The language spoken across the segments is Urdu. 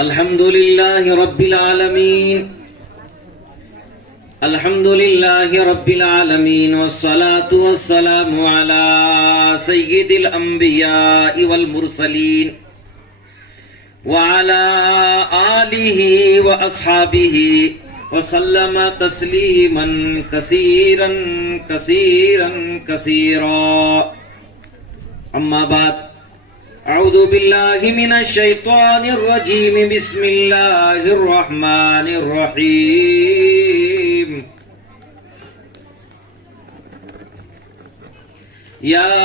الحمد لله رب العالمين الحمد لله رب العالمين والصلاة والسلام على سيد الأنبياء والمرسلين وعلى آله وأصحابه وسلم تسليما كثيرا كثيرا كثيرا. أما بعد، أعوذ بالله من الشيطان الرجيم. بسم الله الرحمن الرحيم. يا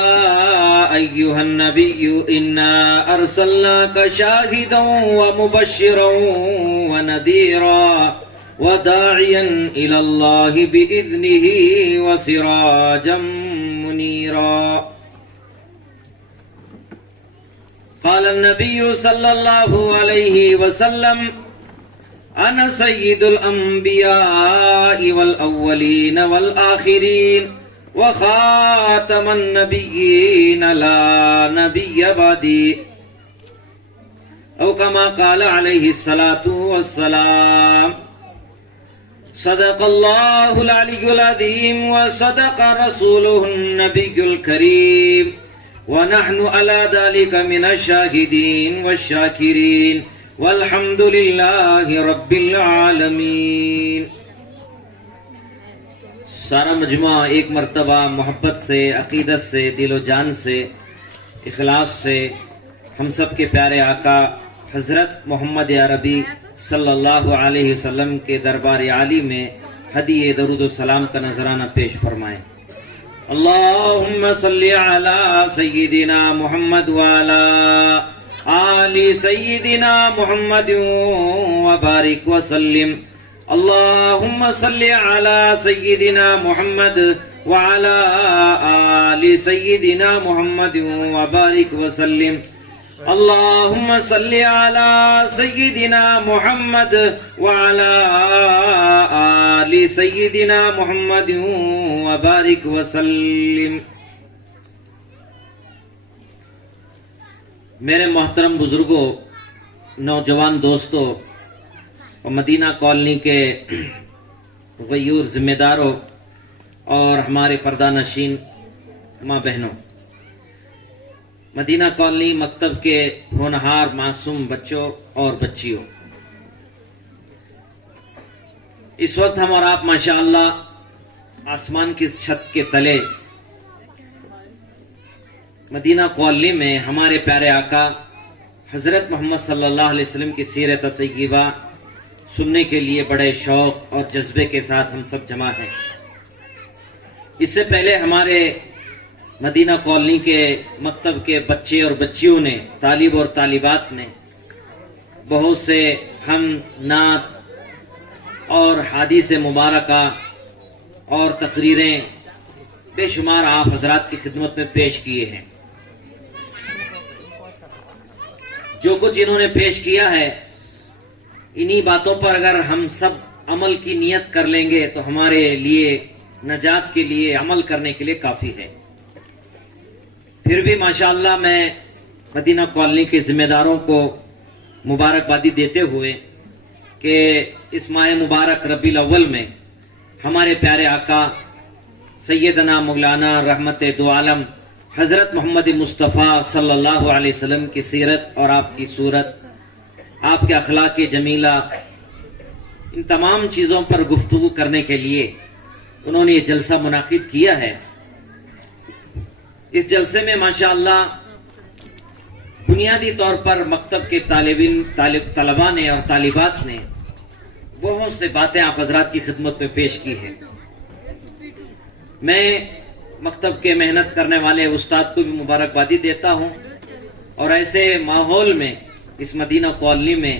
أيها النبي إنا أرسلناك شاهدا ومبشرا ونذيرا وداعيا إلى الله بإذنه وسراجا منيرا. قال النبي صلى الله عليه وسلم: أنا سيد الأنبياء والأولين والآخرين وخاتم النبيين لا نبي بعدي، أو كما قال عليه الصلاة والسلام. صدق الله العلي العظيم وصدق رسوله النبي الكريم، ونحن على ذلك من الشاهدين والشاكرين والحمد لله رب العالمین. سارا مجموعہ ایک مرتبہ محبت سے، عقیدت سے، دل و جان سے، اخلاص سے ہم سب کے پیارے آقا حضرت محمد عربی صلی اللہ علیہ وسلم کے دربار عالی میں ہدیہ درود و سلام کا نذرانہ پیش فرمائیں. اللہم صلی علی سیدنا محمد وعلی آل سیدنا محمد وبارک وسلم. اللہم صلی علی سیدنا محمد وعلی آل سیدنا محمد وبارک وسلم. اللہم صلی علی سیدنا محمد وعلی آل سیدنا محمد وبارک وسلم. میرے محترم بزرگوں، نوجوان دوستوں اور مدینہ کالونی کے غیور ذمہ داروں اور ہمارے پردہ نشین ماں بہنوں، مدینہ کالونی مکتب کے ہونہار معصوم بچوں اور بچیوں، اس وقت ہم اور آپ ماشاءاللہ آسمان کی چھت کے تلے مدینہ کالونی میں ہمارے پیارے آقا حضرت محمد صلی اللہ علیہ وسلم کی سیرت طیبہ سننے کے لیے بڑے شوق اور جذبے کے ساتھ ہم سب جمع ہیں. اس سے پہلے ہمارے مدینہ کالونی کے مکتب کے بچے اور بچیوں نے، طالب اور طالبات نے بہت سے ہم نعت اور حدیث مبارکہ اور تقریریں بے شمار آپ حضرات کی خدمت میں پیش کیے ہیں. جو کچھ انہوں نے پیش کیا ہے، انہی باتوں پر اگر ہم سب عمل کی نیت کر لیں گے تو ہمارے لیے نجات کے لیے، عمل کرنے کے لیے کافی ہے. پھر بھی ماشاءاللہ میں مدینہ کالونی کے ذمہ داروں کو مبارکبادی دیتے ہوئے کہ اس ماہ مبارک ربیع الاول میں ہمارے پیارے آقا سیدنا مولانا رحمت دو عالم حضرت محمد مصطفیٰ صلی اللہ علیہ وسلم کی سیرت اور آپ کی صورت، آپ کے اخلاق جمیلہ، ان تمام چیزوں پر گفتگو کرنے کے لیے انہوں نے یہ جلسہ منعقد کیا ہے. اس جلسے میں ماشاءاللہ بنیادی طور پر مکتب کے طلباء نے اور طالبات نے بہت سے باتیں آپ حضرات کی خدمت میں پیش کی ہیں. میں مکتب کے محنت کرنے والے استاد کو بھی مبارکبادی دیتا ہوں، اور ایسے ماحول میں اس مدینہ کالونی میں،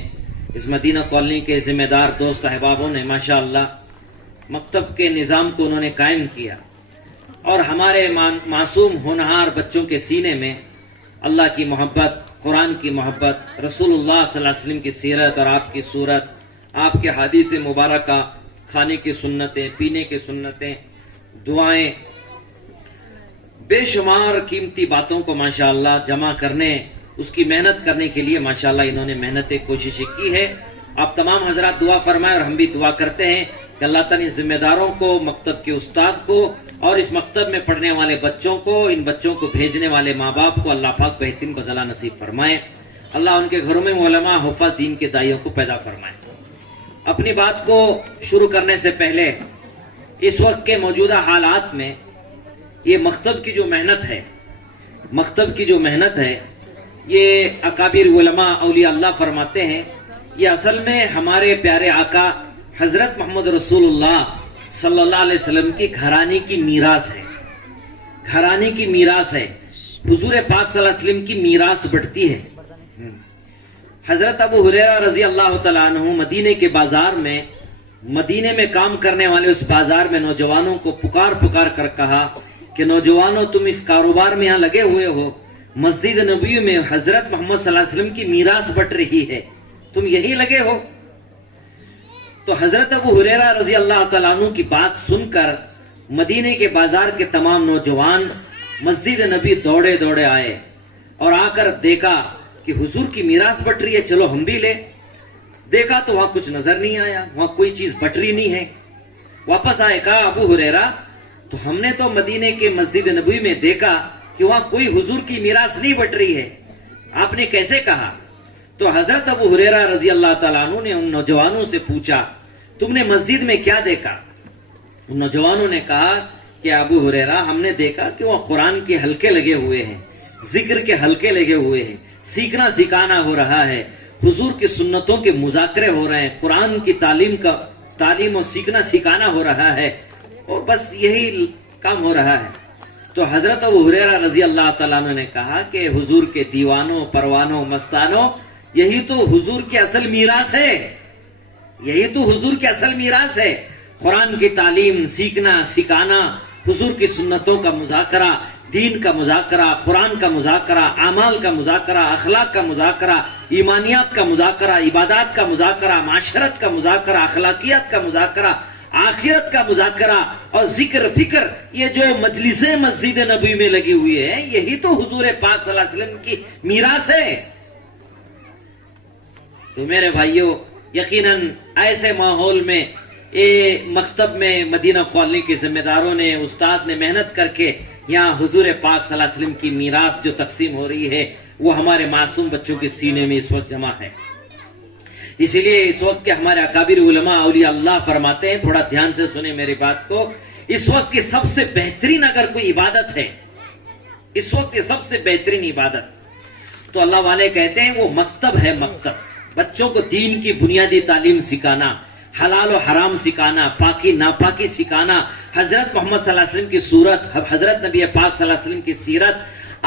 اس مدینہ کالونی کے ذمہ دار دوست احبابوں نے ماشاءاللہ مکتب کے نظام کو انہوں نے قائم کیا، اور ہمارے معصوم ہونہار بچوں کے سینے میں اللہ کی محبت، قرآن کی محبت، رسول اللہ صلی اللہ علیہ وسلم کی سیرت اور آپ کی صورت، آپ کے حدیث مبارکہ، کھانے کی سنتیں، پینے کی سنتیں، دعائیں، بے شمار قیمتی باتوں کو ماشاءاللہ جمع کرنے اس کی محنت کرنے کے لیے ماشاءاللہ انہوں نے محنتیں کوششیں کی ہے. آپ تمام حضرات دعا فرمائیں اور ہم بھی دعا کرتے ہیں کہ اللہ تعالیٰ ذمہ داروں کو، مکتب کے استاد کو اور اس مکتب میں پڑھنے والے بچوں کو، ان بچوں کو بھیجنے والے ماں باپ کو اللہ پاک بہترین بدلہ نصیب فرمائے. اللہ ان کے گھروں میں علماء حفاظ دین کے داعیوں کو پیدا فرمائے. اپنی بات کو شروع کرنے سے پہلے اس وقت کے موجودہ حالات میں یہ مکتب کی جو محنت ہے یہ اکابر علماء اولیاء اللہ فرماتے ہیں یہ اصل میں ہمارے پیارے آقا حضرت محمد رسول اللہ صلی اللہ علیہ وسلم کی گھرانے کی میراث ہے. حضور پاک صلی اللہ علیہ وسلم کی میراث بڑھتی ہے. حضرت ابو ہریرہ رضی اللہ تعالیٰ عنہ مدینے میں کام کرنے والے اس بازار میں نوجوانوں کو پکار کر کہا کہ نوجوانوں تم اس کاروبار میں یہاں لگے ہوئے ہو، مسجد نبی میں حضرت محمد صلی اللہ علیہ وسلم کی میراث بٹ رہی ہے، تم یہی لگے ہو. تو حضرت ابو ہریرہ رضی اللہ تعالیٰ عنہ کی بات سن کر مدینے کے بازار کے تمام نوجوان مسجد نبی دوڑے آئے اور آ کر دیکھا کہ حضور کی میراث بٹ رہی ہے، چلو ہم بھی لے. دیکھا تو وہاں کچھ نظر نہیں آیا، وہاں کوئی چیز بٹ رہی نہیں ہے. واپس آئے، کہا ابو ہریرہ تو ہم نے تو مدینے کے مسجد نبوی میں دیکھا کہ وہاں کوئی حضور کی میراث نہیں بٹ رہی ہے، آپ نے کیسے کہا؟ تو حضرت ابو ہریرہ رضی اللہ تعالیٰ عنہ نے ان نوجوانوں سے پوچھا تم نے مسجد میں کیا دیکھا؟ ان نوجوانوں نے کہا کہ ابو ہریرہ ہم نے دیکھا کہ وہاں قرآن کے حلقے لگے ہوئے ہیں، ذکر کے حلقے لگے ہوئے ہیں، سیکھنا سکھانا ہو رہا ہے، حضور کی سنتوں کے مذاکرے ہو رہے ہیں، قرآن کی تعلیم اور سیکھنا سکھانا ہو رہا ہے، اور بس یہی کام ہو رہا ہے. تو حضرت ابو ہریرہ رضی اللہ تعالیٰ عنہ نے کہا کہ حضور کے دیوانوں، پروانوں، مستانوں، یہی تو حضور کی اصل میراث ہے. قرآن کی تعلیم، سیکھنا سکھانا، حضور کی سنتوں کا مذاکرہ، دین کا مذاکرہ، قرآن کا مذاکرہ، اعمال کا مذاکرہ، اخلاق کا مذاکرہ، ایمانیات کا مذاکرہ، عبادات کا مذاکرہ، معاشرت کا مذاکرہ، اخلاقیات کا مذاکرہ، آخرت کا مذاکرہ اور ذکر فکر، یہ جو مجلسیں مسجد نبوی میں لگی ہوئی ہیں یہی تو حضور پاک صلی اللہ علیہ وسلم کی میراث ہے. تو میرے بھائیوں، یقیناً ایسے ماحول میں مکتب میں مدینہ کالونی کے ذمہ داروں نے، استاد نے محنت کر کے یہاں حضور پاک صلی اللہ علیہ وسلم کی میراث جو تقسیم ہو رہی ہے وہ ہمارے معصوم بچوں کے سینے میں اس وقت جمع ہے. اسی لیے اس وقت کے ہمارے اکابر علماء اولیاء اللہ فرماتے ہیں، تھوڑا دھیان سے سنیں میری بات کو، اس وقت کی سب سے بہترین اگر کوئی عبادت ہے، اس وقت کی سب سے بہترین عبادت تو اللہ والے کہتے ہیں وہ مکتب ہے. بچوں کو دین کی بنیادی تعلیم سکھانا، حلال و حرام سکھانا، پاکی ناپاکی سکھانا، حضرت محمد صلی اللہ علیہ وسلم کی صورت، حضرت نبی پاک صلی اللہ علیہ وسلم کی سیرت،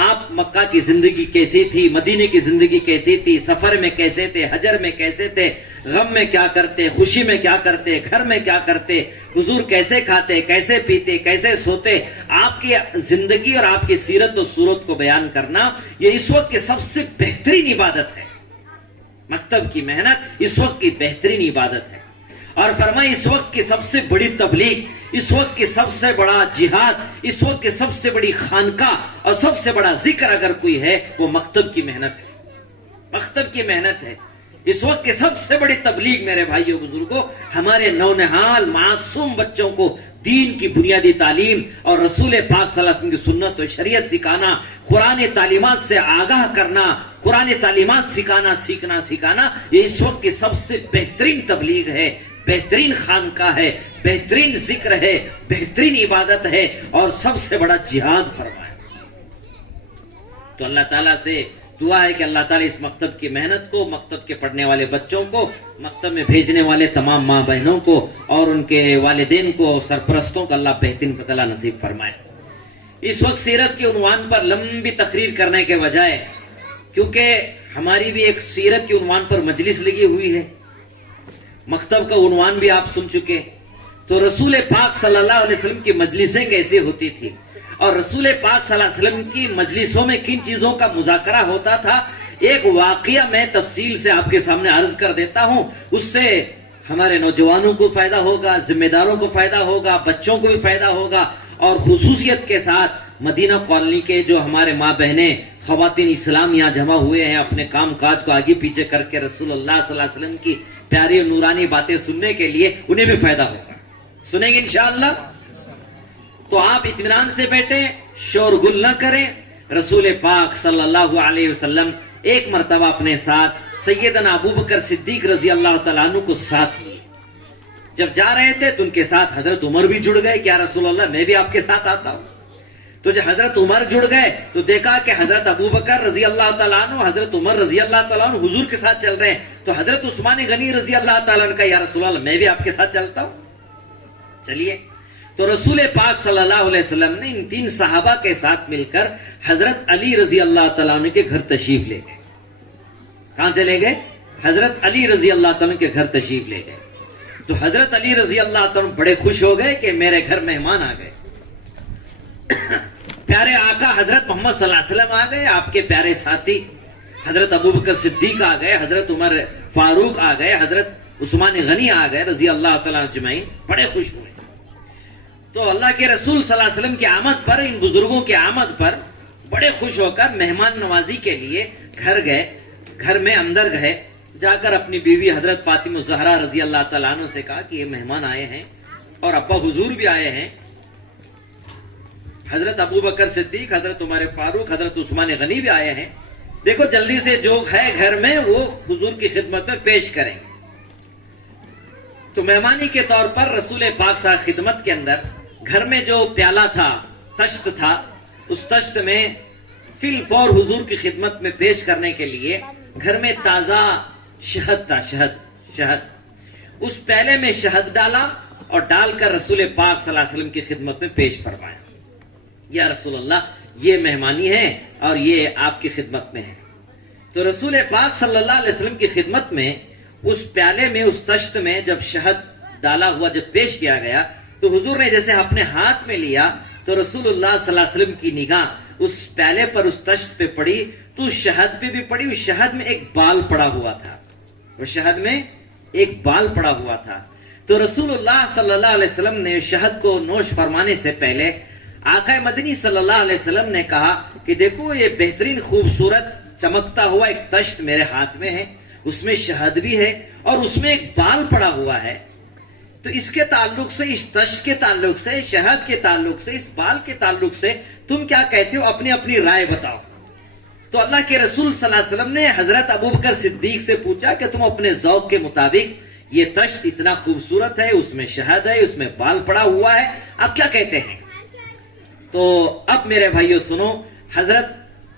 آپ مکہ کی زندگی کیسی تھی، مدینے کی زندگی کیسی تھی، سفر میں کیسے تھے، حجر میں کیسے تھے، غم میں کیا کرتے، خوشی میں کیا کرتے، گھر میں کیا کرتے، حضور کیسے کھاتے، کیسے پیتے، کیسے سوتے، آپ کی زندگی اور آپ کی سیرت و صورت کو بیان کرنا، یہ اس وقت کی سب سے بہترین عبادت ہے. مکتب کی محنت اس وقت کی بہترین عبادت ہے. اور فرمائے اس وقت کی سب سے بڑی تبلیغ، اس وقت کی سب سے بڑا جہاد، اس وقت کی سب سے بڑی خانقاہ اور سب سے بڑا ذکر اگر کوئی ہے وہ مکتب کی محنت ہے. اس وقت کی سب سے بڑی تبلیغ میرے بھائیوں بزرگوں، ہمارے نونہال معصوم بچوں کو دین کی بنیادی تعلیم اور رسول پاک صلی اللہ علیہ وسلم کی سنت و شریعت سکھانا، قرآن تعلیمات سے آگاہ کرنا، قرآن تعلیمات سیکھنا سکھانا، یہ اس وقت کی سب سے بہترین تبلیغ ہے، بہترین خانقاہ ہے، بہترین ذکر ہے، بہترین عبادت ہے اور سب سے بڑا جہاد فرمایا. تو اللہ تعالیٰ سے دعا ہے کہ اللہ تعالیٰ اس مکتب کی محنت کو، مکتب کے پڑھنے والے بچوں کو، مکتب میں بھیجنے والے تمام ماں بہنوں کو اور ان کے والدین کو، سرپرستوں کو اللہ بہترین بدلہ نصیب فرمائے. اس وقت سیرت کے عنوان پر لمبی تقریر کرنے کے بجائے، کیونکہ ہماری بھی ایک سیرت کے عنوان پر مجلس لگی ہوئی ہے، مکتب کا عنوان بھی آپ سن چکے، تو رسول پاک صلی اللہ علیہ وسلم کی مجلسیں کیسے ہوتی تھی اور رسول پاک صلی اللہ علیہ وسلم کی مجلسوں میں کن چیزوں کا مذاکرہ ہوتا تھا، ایک واقعہ میں تفصیل سے آپ کے سامنے عرض کر دیتا ہوں. اس سے ہمارے نوجوانوں کو فائدہ ہوگا، ذمہ داروں کو فائدہ ہوگا، بچوں کو بھی فائدہ ہوگا اور خصوصیت کے ساتھ مدینہ کالونی کے جو ہمارے ماں بہنیں خواتین اسلام یہاں جمع ہوئے ہیں اپنے کام کاج کو آگے پیچھے کر کے رسول اللہ صلی اللہ علیہ وسلم کی پیاری اور نورانی باتیں سننے کے لیے، انہیں بھی فائدہ ہوگا. سنیں گے انشاءاللہ. تو آپ اطمینان سے بیٹھیں، شور گل نہ کریں. رسول پاک صلی اللہ علیہ وسلم ایک مرتبہ اپنے ساتھ سیدنا ابوبکر صدیق رضی اللہ تعالیٰ عنہ کو ساتھ لیے. جب جا رہے تھے تو ان کے ساتھ حضرت عمر بھی جڑ گئے کہ یا رسول اللہ میں بھی آپ کے ساتھ آتا ہوں. تو جب حضرت عمر جڑ گئے تو دیکھا کہ حضرت ابوبکر رضی اللہ تعالیٰ عنہ، حضرت عمر رضی اللہ تعالیٰ عنہ حضور کے ساتھ چل رہے ہیں. تو حضرت عثمان غنی رضی اللہ تعالیٰ عنہ کا یا رسول اللہ میں بھی آپ کے ساتھ چلتا ہوں. چلیے. تو رسول پاک صلی اللہ علیہ وسلم نے ان تین صحابہ کے ساتھ مل کر حضرت علی رضی اللہ تعالیٰ عنہ کے گھر تشریف لے گئے. کہاں چلے گئے؟ حضرت علی رضی اللہ تعالیٰ کے گھر تشریف لے گئے. تو حضرت علی رضی اللہ تعالیٰ بڑے خوش ہو گئے کہ میرے گھر مہمان آ گئے. پیارے آقا حضرت محمد صلی اللہ علیہ وسلم آ گئے، آپ کے پیارے ساتھی حضرت ابوبکر صدیق آ گئے، حضرت عمر فاروق آ گئے، حضرت عثمان غنی آ گئے رضی اللہ تعالیٰ اجمعین. بڑے خوش ہوئے. تو اللہ کے رسول صلی اللہ علیہ وسلم کی آمد پر، ان بزرگوں کی آمد پر بڑے خوش ہو کر مہمان نوازی کے لیے گھر گئے. گھر میں اندر گئے، جا کر اپنی بیوی حضرت فاطمہ الزہرا رضی اللہ تعالیٰ عنہ سے کہا کہ یہ مہمان آئے ہیں اور ابا حضور بھی آئے ہیں، حضرت ابوبکر صدیق، حضرت عمر فاروق، حضرت عثمان غنی بھی آئے ہیں. دیکھو جلدی سے جو ہے گھر میں وہ حضور کی خدمت میں پیش کریں. تو مہمانی کے طور پر رسول پاک صاحب خدمت کے اندر گھر میں جو پیالہ تھا، تشت تھا، اس تشت میں فی الفور حضور کی خدمت میں پیش کرنے کے لیے گھر میں تازہ شہد تھا. شہد اس پیالے میں شہد ڈالا اور ڈال کر رسول پاک صلی اللہ علیہ وسلم کی خدمت میں پیش فرمایا. یا رسول اللہ یہ مہمانی ہے اور یہ آپ کی خدمت میں ہے. تو رسول پاک صلی اللہ علیہ وسلم کی خدمت میں اس پیالے میں، اس تشت میں جب شہد ڈالا ہوا جب پیش کیا گیا تو حضور نے جیسے اپنے ہاتھ میں لیا تو رسول اللہ صلی اللہ علیہ وسلم کی نگاہ اس پیالے پر، اس تشت پہ پڑی تو شہد پہ بھی پڑی. اس شہد میں ایک بال پڑا ہوا تھا، وہ شہد میں ایک بال پڑا ہوا تھا. تو رسول اللہ صلی اللہ علیہ وسلم نے شہد کو نوش فرمانے سے پہلے آقا مدنی صلی اللہ علیہ وسلم نے کہا کہ دیکھو یہ بہترین خوبصورت چمکتا ہوا ایک تشت میرے ہاتھ میں ہے، اس میں شہد بھی ہے اور اس میں ایک بال پڑا ہوا ہے. تو اس کے تعلق سے، اس تشت کے تعلق سے، شہد کے تعلق سے، اس بال کے تعلق سے تم کیا کہتے ہو؟ اپنی اپنی رائے بتاؤ. تو اللہ کے رسول صلی اللہ علیہ وسلم نے حضرت ابوبکر صدیق سے پوچھا کہ تم اپنے ذوق کے مطابق یہ تشت اتنا خوبصورت ہے، اس میں شہد ہے، اس میں بال پڑا ہوا ہے، آپ کیا کہتے ہیں؟ تو اب میرے بھائیو سنو، حضرت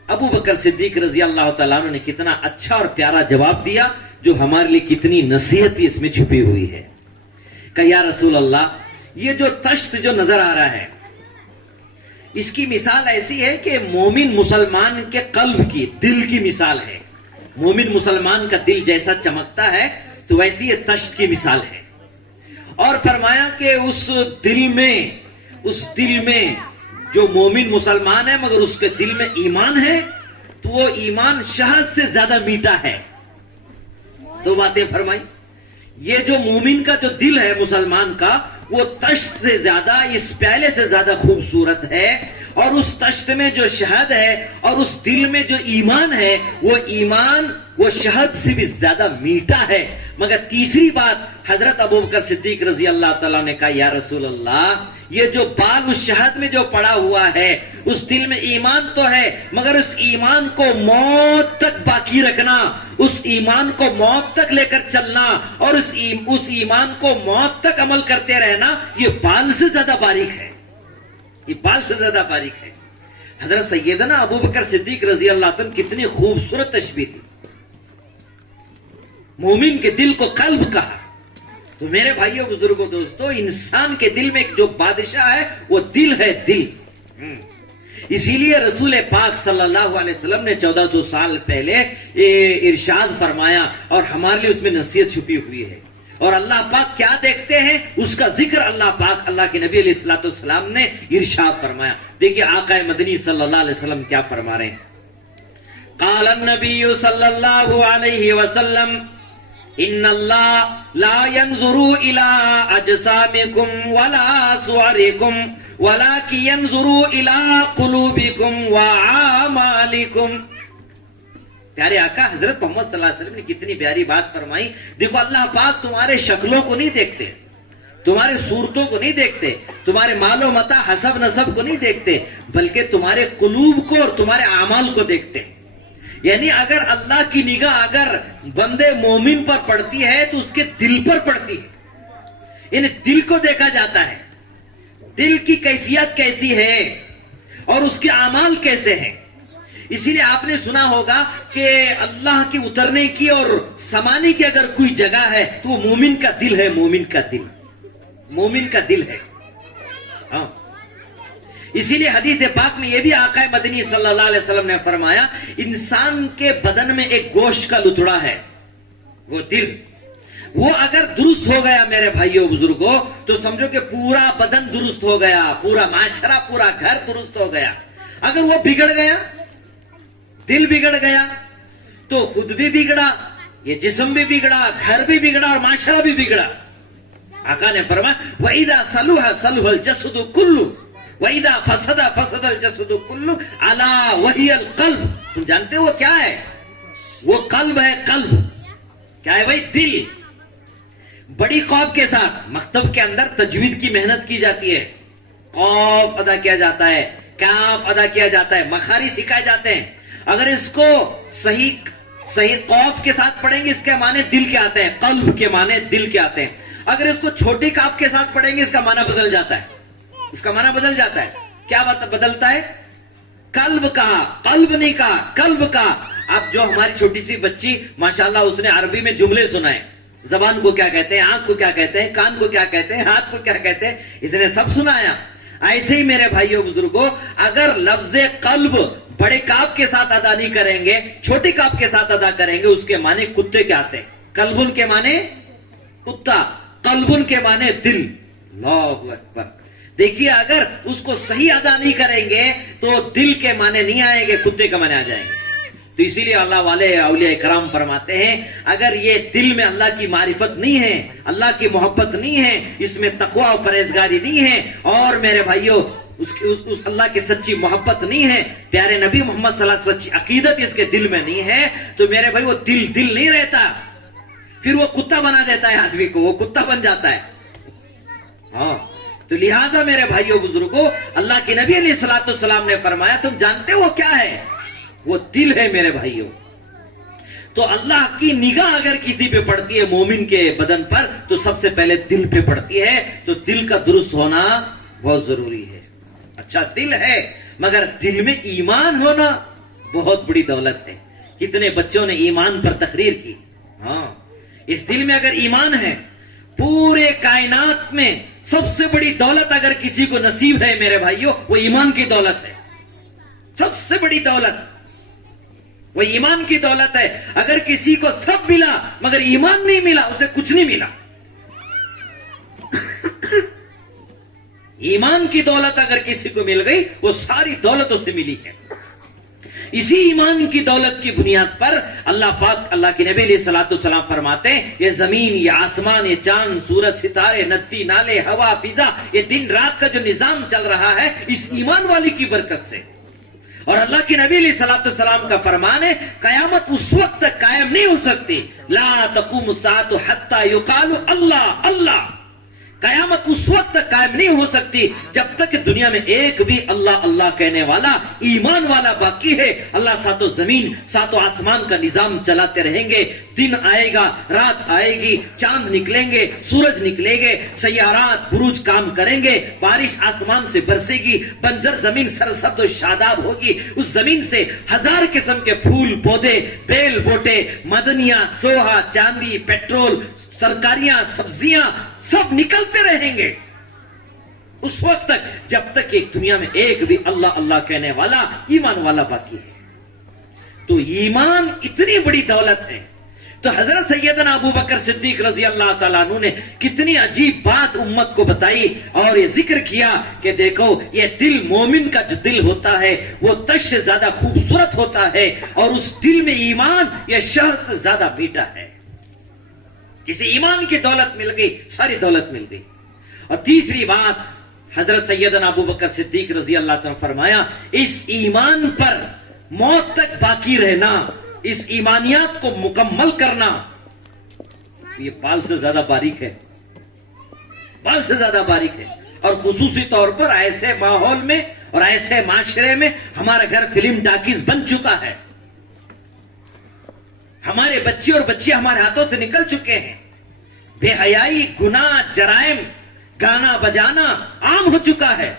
ابوبکر صدیق رضی اللہ تعالیٰ عنہ نے کتنا اچھا اور پیارا جواب دیا جو ہمارے لیے کتنی نصیحت اس میں چھپی ہوئی ہے. کہ یا رسول اللہ یہ جو تشت جو نظر آ رہا ہے اس کی مثال ایسی ہے کہ مومن مسلمان کے قلب کی، دل کی مثال ہے. مومن مسلمان کا دل جیسا چمکتا ہے تو ویسی یہ تشت کی مثال ہے. اور فرمایا کہ اس دل میں جو مومن مسلمان ہے مگر اس کے دل میں ایمان ہے تو وہ ایمان شہد سے زیادہ میٹھا ہے. دو باتیں فرمائی. یہ جو مومن کا جو دل ہے مسلمان کا وہ تشت سے زیادہ، اس پیالے سے زیادہ خوبصورت ہے، اور اس تشت میں جو شہد ہے اور اس دل میں جو ایمان ہے وہ ایمان وہ شہد سے بھی زیادہ میٹھا ہے. مگر تیسری بات حضرت ابوبکر صدیق رضی اللہ تعالیٰ نے کہا یا رسول اللہ یہ جو بال اس شہد میں جو پڑا ہوا ہے اس دل میں ایمان تو ہے مگر اس ایمان کو موت تک باقی رکھنا، اس ایمان کو موت تک لے کر چلنا اور اس ایمان کو موت تک عمل کرتے رہنا یہ بال سے زیادہ باریک ہے. یہ بال سے زیادہ باریک ہے. حضرت سیدنا ابوبکر صدیق رضی اللہ عنہ کتنی خوبصورت تشبیہ تھی. مومن کے دل کو قلب کہا. تو میرے بھائیوں بزرگوں دوستو، انسان کے دل میں جو بادشاہ ہے وہ دل ہے، دل. اسی لیے رسول پاک صلی اللہ علیہ وسلم نے 1400 سال پہلے ارشاد فرمایا اور ہمارے لیے اس میں نصیحت چھپی ہوئی ہے. اور اللہ پاک کیا دیکھتے ہیں اس کا ذکر اللہ پاک اللہ کے نبی علیہ الصلوۃ والسلام نے ارشاد فرمایا. دیکھیے آقا مدنی صلی اللہ علیہ وسلم کیا فرما رہے ہیں. قال النبی صلی اللہ علیہ وسلم ان اللہ لا ينظر الى اجسامکم ولا صورکم ولکن ينظر الى قلوبکم واعمالکم. پیارے آقا حضرت محمد صلی اللہ علیہ وسلم نے کتنی پیاری بات فرمائی. دیکھو اللہ پاک تمہارے شکلوں کو نہیں دیکھتے, تمہارے صورتوں کو نہیں دیکھتے, تمہارے مال و متاع حسب نسب کو نہیں دیکھتے, بلکہ تمہارے قلوب کو اور تمہارے اعمال کو دیکھتے. یعنی اگر اللہ کی نگاہ اگر بندے مومن پر پڑتی ہے تو اس کے دل پر پڑتی ہے, یعنی دل کو دیکھا جاتا ہے, دل کی کیفیت کیسی ہے اور اس کے اعمال کیسے ہیں. اسی لیے آپ نے سنا ہوگا کہ اللہ کے اترنے کی اور سمانے کی اگر کوئی جگہ ہے تو وہ مومن کا دل ہے, مومن کا دل, مومن کا دل ہے. ہاں, اسی لیے حدیث پاک میں یہ بھی آقا مدنی صلی اللہ علیہ وسلم نے فرمایا انسان کے بدن میں ایک گوشت کا لتڑا ہے, وہ دل. وہ اگر درست ہو گیا میرے بھائیوں بزرگوں تو سمجھو کہ پورا بدن درست ہو گیا, پورا معاشرہ پورا گھر درست ہو گیا. اگر وہ بگڑ گیا, دل بگڑ گیا تو خود بھی بگڑا, یہ جسم بھی بگڑا, گھر بھی بگڑا اور معاشرہ بھی بگڑا. آقا نے فرمایا وَإِذَا صَلُحَ صَلُحَ الْجَسَدُ كُلُّهُ وَإِذَا فَسَدَ فَسَدَ الْجَسَدُ كُلُّهُ أَلَا وَهِيَ الْقَلْبُ. تم جانتے ہو وہ کیا ہے؟ وہ قلب ہے, قلب. کیا ہے بھائی؟ دل. بڑی قوف کے ساتھ مکتب کے اندر تجوید کی محنت کی جاتی ہے, قوف ادا کیا جاتا ہے, کاف ادا کیا جاتا ہے, مخارج سکھائے جاتے ہیں. اگر اس کو صحیح قوف کے ساتھ پڑھیں گے اس کے معنی دل کے آتے ہیں, قلب کے معنی دل کے آتے ہیں. اگر اس کو چھوٹی کاف کے ساتھ پڑھیں گے اس کا معنی بدل جاتا ہے, اس کا معنی بدل جاتا ہے. کیا بدلتا ہے؟ قلب کا, قلب نہیں کا, قلب کا. اب جو ہماری چھوٹی سی بچی ماشاءاللہ اس نے عربی میں جملے سنائے, زبان کو کیا کہتے ہیں, آنکھ کو کیا کہتے ہیں, کان کو کیا کہتے ہیں, ہاتھ کو کیا کہتے ہیں, اس نے سب سنایا. ایسے ہی میرے بھائیوں بزرگوں اگر لفظ قلب بڑے کاف کے ساتھ ادا نہیں کریں گے, چھوٹی کاف کے ساتھ ادا کریں گے, اس کے معنی کتے کے آتے ہیں. قلبن کے معنی کتا, قلبن کے معنی دل. اللہ اکبر. دیکھیے اگر اس کو صحیح ادا نہیں کریں گے تو دل کے معنی نہیں آئیں گے, کتے کے معنی آ جائیں گے. تو اسی لیے اللہ والے اولیاء کرام فرماتے ہیں اگر یہ دل میں اللہ کی معرفت نہیں ہے, اللہ کی محبت نہیں ہے, اس میں تقوی اور پرہیزگاری نہیں ہے, اور میرے بھائیوں اس اللہ کی سچی محبت نہیں ہے, پیارے نبی محمد صلی اللہ علیہ وسلم سچی عقیدت اس کے دل میں نہیں ہے, تو میرے بھائی وہ دل نہیں رہتا, پھر وہ کتا بنا دیتا ہے آدمی کو, وہ کتا بن جاتا ہے. ہاں, تو لہذا میرے بھائیوں بزرگوں اللہ کے نبی علیہ الصلوۃ والسلام نے فرمایا تم جانتے وہ کیا ہے؟ وہ دل ہے میرے بھائیوں. تو اللہ کی نگاہ اگر کسی پہ پڑتی ہے مومن کے بدن پر تو سب سے پہلے دل پہ پڑتی ہے, تو دل کا درست ہونا بہت ضروری ہے. اچھا دل ہے مگر دل میں ایمان ہونا بہت بڑی دولت ہے. کتنے بچوں نے ایمان پر تقریر کی. ہاں, اس دل میں اگر ایمان ہے, پورے کائنات میں سب سے بڑی دولت اگر کسی کو نصیب ہے میرے بھائیوں وہ ایمان کی دولت ہے. سب سے بڑی دولت وہ ایمان کی دولت ہے. اگر کسی کو سب ملا مگر ایمان نہیں ملا اسے کچھ نہیں ملا. ایمان کی دولت اگر کسی کو مل گئی وہ ساری دولت اسے ملی ہے. اسی ایمان کی دولت کی بنیاد پر اللہ پاک اللہ کے نبی علیہ الصلوۃ والسلام فرماتے ہیں یہ زمین, یہ آسمان, یہ چاند, سورج, ستارے, ندی, نالے, ہوا, فضا, یہ دن رات کا جو نظام چل رہا ہے اس ایمان والی کی برکت سے. اور اللہ کے نبی علیہ الصلوۃ والسلام کا فرمان ہے قیامت اس وقت تک قائم نہیں ہو سکتی, لا تقوم الساعۃ حتی یقال اللہ اللہ. قیامت اس وقت تک قائم نہیں ہو سکتی جب تک کہ دنیا میں ایک بھی اللہ اللہ کہنے والا ایمان والا باقی ہے. اللہ ساتوں زمین ساتوں آسمان کا نظام چلاتے رہیں گے. دن آئے گا, رات آئے گی, چاند نکلیں گے, سورج نکلے گے, سیارات بروج کام کریں گے, بارش آسمان سے برسے گی, بنجر زمین سرسبز و شاداب ہوگی. اس زمین سے ہزار قسم کے پھول پودے, بیل بوٹے, مدنیاں, سوہا, چاندی, پیٹرول, سرکاریاں, سبزیاں سب نکلتے رہیں گے اس وقت تک جب تک کہ دنیا میں ایک بھی اللہ اللہ کہنے والا ایمان والا باقی ہے. تو ایمان اتنی بڑی دولت ہے. تو حضرت سیدنا ابو بکر صدیق رضی اللہ تعالیٰ عنہ نے کتنی عجیب بات امت کو بتائی اور یہ ذکر کیا کہ دیکھو یہ دل, مومن کا جو دل ہوتا ہے وہ تش سے زیادہ خوبصورت ہوتا ہے, اور اس دل میں ایمان یہ شہد سے زیادہ میٹھا ہے. کسی ایمان کی دولت مل گئی، ساری دولت مل گئی۔ اور تیسری بات حضرت سیدنا ابو بکر صدیق رضی اللہ تعالیٰ فرمایا، اس ایمان پر موت تک باقی رہنا، اس ایمانیات کو مکمل کرنا، یہ بال سے زیادہ باریک ہے، بال سے زیادہ باریک ہے۔ اور خصوصی طور پر ایسے ماحول میں اور ایسے معاشرے میں ہمارا گھر فلم ٹاکیز بن چکا ہے، ہمارے بچے اور بچے ہمارے ہاتھوں سے نکل چکے ہیں، بے حیائی، گناہ، جرائم، گانا بجانا عام ہو چکا ہے۔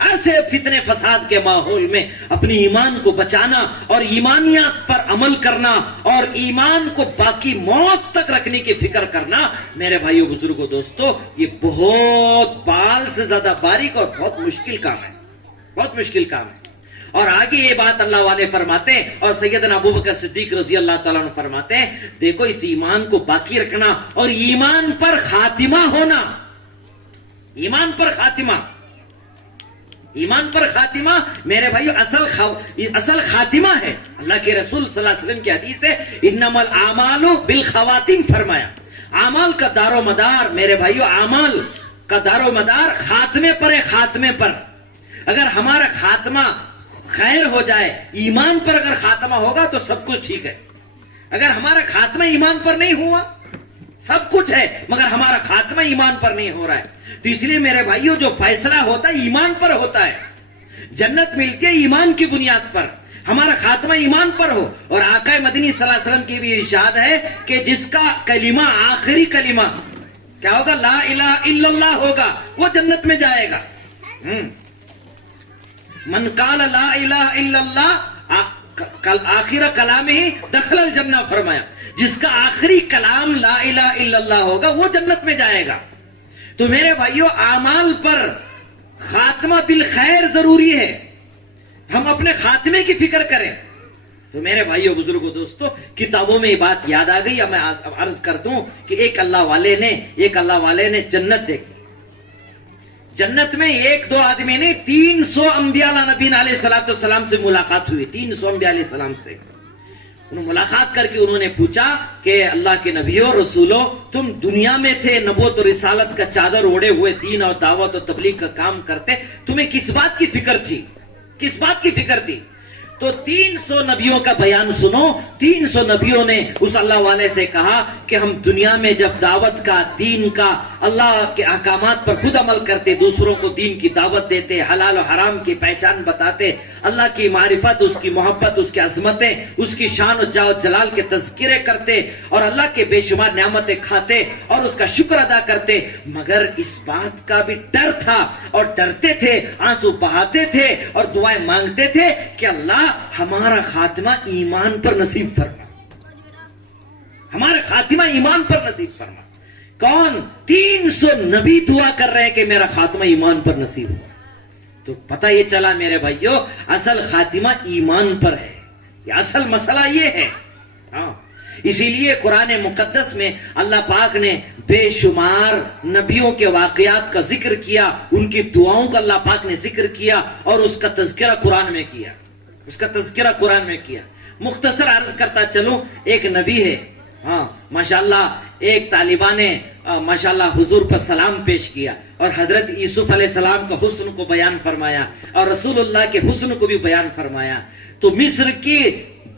ایسے فتنے فساد کے ماحول میں اپنی ایمان کو بچانا اور ایمانیات پر عمل کرنا اور ایمان کو باقی موت تک رکھنے کی فکر کرنا، میرے بھائیو، بزرگوں، دوستو، یہ بہت بال سے زیادہ باریک اور بہت مشکل کام ہے، بہت مشکل کام ہے۔ اور آگے یہ بات اللہ والے فرماتے ہیں اور سیدنا ابو بکر صدیق رضی اللہ تعالیٰ عنہ فرماتے ہیں، دیکھو اس ایمان کو باقی رکھنا اور ایمان پر خاتمہ ہونا، ایمان پر خاتمہ، ایمان پر خاتمہ میرے بھائیو اصل خاتمہ ہے۔ اللہ کے رسول صلی اللہ علیہ وسلم کی حدیث ہے، انما الاعمال بالخواتیم، فرمایا اعمال کا دار و مدار، میرے بھائیو اعمال کا دار و مدار خاتمے پر ہے، خاتمے پر۔ اگر ہمارا خاتمہ خیر ہو جائے، ایمان پر اگر خاتمہ ہوگا تو سب کچھ ٹھیک ہے۔ اگر ہمارا خاتمہ ایمان پر نہیں ہوا، سب کچھ ہے مگر ہمارا خاتمہ ایمان پر نہیں ہو رہا ہے، تو اس لیے میرے بھائیو جو فیصلہ ہوتا ہے ایمان پر ہوتا ہے، جنت ملتی ہے ایمان کی بنیاد پر، ہمارا خاتمہ ایمان پر ہو۔ اور آقا مدنی صلی اللہ علیہ وسلم کی بھی ارشاد ہے کہ جس کا کلمہ آخری کلمہ کیا ہوگا، لا الہ الا اللہ ہوگا، وہ جنت میں جائے گا۔ من قال لا الہ الا اللہ آخر کلام ہی دخل الجنہ، فرمایا جس کا آخری کلام لا الہ الا اللہ ہوگا وہ جنت میں جائے گا۔ تو میرے بھائیو اعمال پر خاتمہ بالخیر ضروری ہے، ہم اپنے خاتمے کی فکر کریں۔ تو میرے بھائیو، بزرگوں، دوستو، کتابوں میں یہ بات یاد آ گئی، میں عرض کرتا ہوں کہ ایک اللہ والے نے جنت دیکھی، جنت میں ایک دو آدمی نے 300 انبیاء نبی علیہ الصلوۃ والسلام سے ملاقات ہوئی، 300 انبیاء علیہ السلام سے انہوں ملاقات کر کے انہوں نے پوچھا کہ اللہ کے نبیوں، رسولوں، تم دنیا میں تھے، نبوت اور رسالت کا چادر اوڑے ہوئے دین اور دعوت اور تبلیغ کا کام کرتے، تمہیں کس بات کی فکر تھی، کس بات کی فکر تھی؟ تو 300 نبیوں کا بیان سنو۔ 300 نبیوں نے اس اللہ والے سے کہا کہ ہم دنیا میں جب دعوت کا، دین کا، اللہ کے احکامات پر خود عمل کرتے، دوسروں کو دین کی دعوت دیتے، حلال و حرام کی پہچان بتاتے، اللہ کی معرفت، اس کی محبت، اس کی عظمتیں، اس کی شان و جلال کے تذکرے کرتے اور اللہ کے بے شمار نعمتیں کھاتے اور اس کا شکر ادا کرتے، مگر اس بات کا بھی ڈر تھا اور ڈرتے تھے، آنسو بہاتے تھے اور دعائیں مانگتے تھے کہ اللہ ہمارا خاتمہ ایمان پر نصیب فرما، ہمارا خاتمہ ایمان پر نصیب فرما۔ کون؟ 300 نبی دعا کر رہے ہیں کہ میرا خاتمہ ایمان پر نصیب ہو۔ تو پتہ یہ چلا میرے بھائیو، اصل خاتمہ ایمان پر ہے، یہ اصل مسئلہ یہ ہے۔ اسی لیے قرآن مقدس میں اللہ پاک نے بے شمار نبیوں کے واقعات کا ذکر کیا، ان کی دعاؤں کا اللہ پاک نے ذکر کیا اور اس کا تذکرہ قرآن میں کیا، اس کا تذکرہ قرآن میں کیا۔ مختصر عرض کرتا چلوں، ایک نبی ہے، ماشاءاللہ، ایک طالبہ نے ماشاءاللہ حضور پر سلام پیش کیا اور حضرت یوسف علیہ السلام کا حسن کو بیان فرمایا اور رسول اللہ کے حسن کو بھی بیان فرمایا۔ تو مصر کی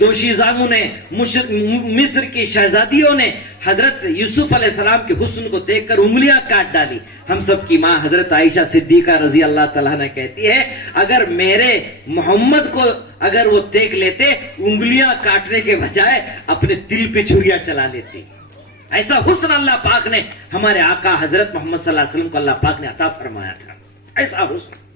دوشیزانوں نے، مصر کی شہزادیوں نے حضرت یوسف علیہ السلام کے حسن کو دیکھ کر انگلیاں کاٹ ڈالی۔ ہم سب کی ماں حضرت عائشہ صدیقہ رضی اللہ تعالیٰ عنہ کہتی ہے، اگر میرے محمد کو اگر وہ دیکھ لیتے، انگلیاں کاٹنے کے بجائے اپنے دل پہ چھریاں چلا لیتی۔ ایسا حسن اللہ پاک نے ہمارے آقا حضرت محمد صلی اللہ علیہ وسلم کو اللہ پاک نے عطا فرمایا تھا، ایسا حسن۔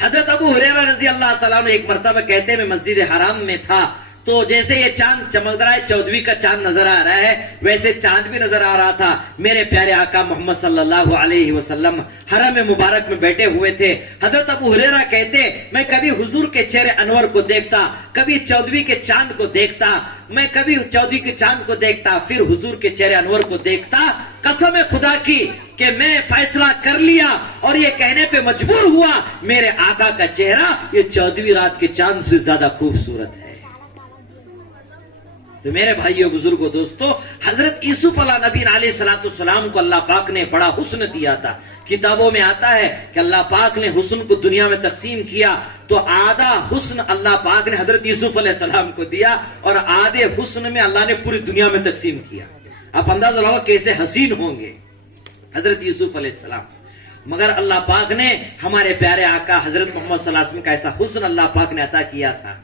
حضرت ابو ہریرہ رضی اللہ تعالیٰ عنہ ایک مرتبہ کہتے ہیں، میں مسجد حرام میں تھا تو جیسے یہ چاند چمک رہا ہے، 14ویں کا چاند نظر آ رہا ہے، ویسے چاند بھی نظر آ رہا تھا۔ میرے پیارے آقا محمد صلی اللہ علیہ وسلم حرم مبارک میں بیٹھے ہوئے تھے۔ حضرت ابو ہریرہ کہتے، میں کبھی حضور کے چہرے انور کو دیکھتا، کبھی 14ویں کے چاند کو دیکھتا، میں کبھی 14ویں کے چاند کو دیکھتا، پھر حضور کے چہرے انور کو دیکھتا۔ قسم خدا کی کہ میں فیصلہ کر لیا اور یہ کہنے پہ مجبور ہوا، میرے آقا کا چہرہ یہ 14ویں رات کے چاند سے زیادہ خوبصورت ہے۔ تو میرے بھائیوں بزرگوں دوستو، حضرت یوسف علیہ نبی علیہ السلام کو اللہ پاک نے بڑا حسن دیا تھا. کتابوں میں آتا ہے کہ اللہ پاک نے حسن کو دنیا میں تقسیم کیا تو آدھا حسن اللہ پاک نے حضرت یوسف علیہ السلام کو دیا اور آدھے حسن میں اللہ نے پوری دنیا میں تقسیم کیا. آپ اندازہ لگاؤ کیسے حسین ہوں گے حضرت یوسف علیہ السلام. مگر اللہ پاک نے ہمارے پیارے آقا حضرت محمد صلی اللہ علیہ وسلم کا ایسا حسن اللہ پاک نے عطا کیا تھا.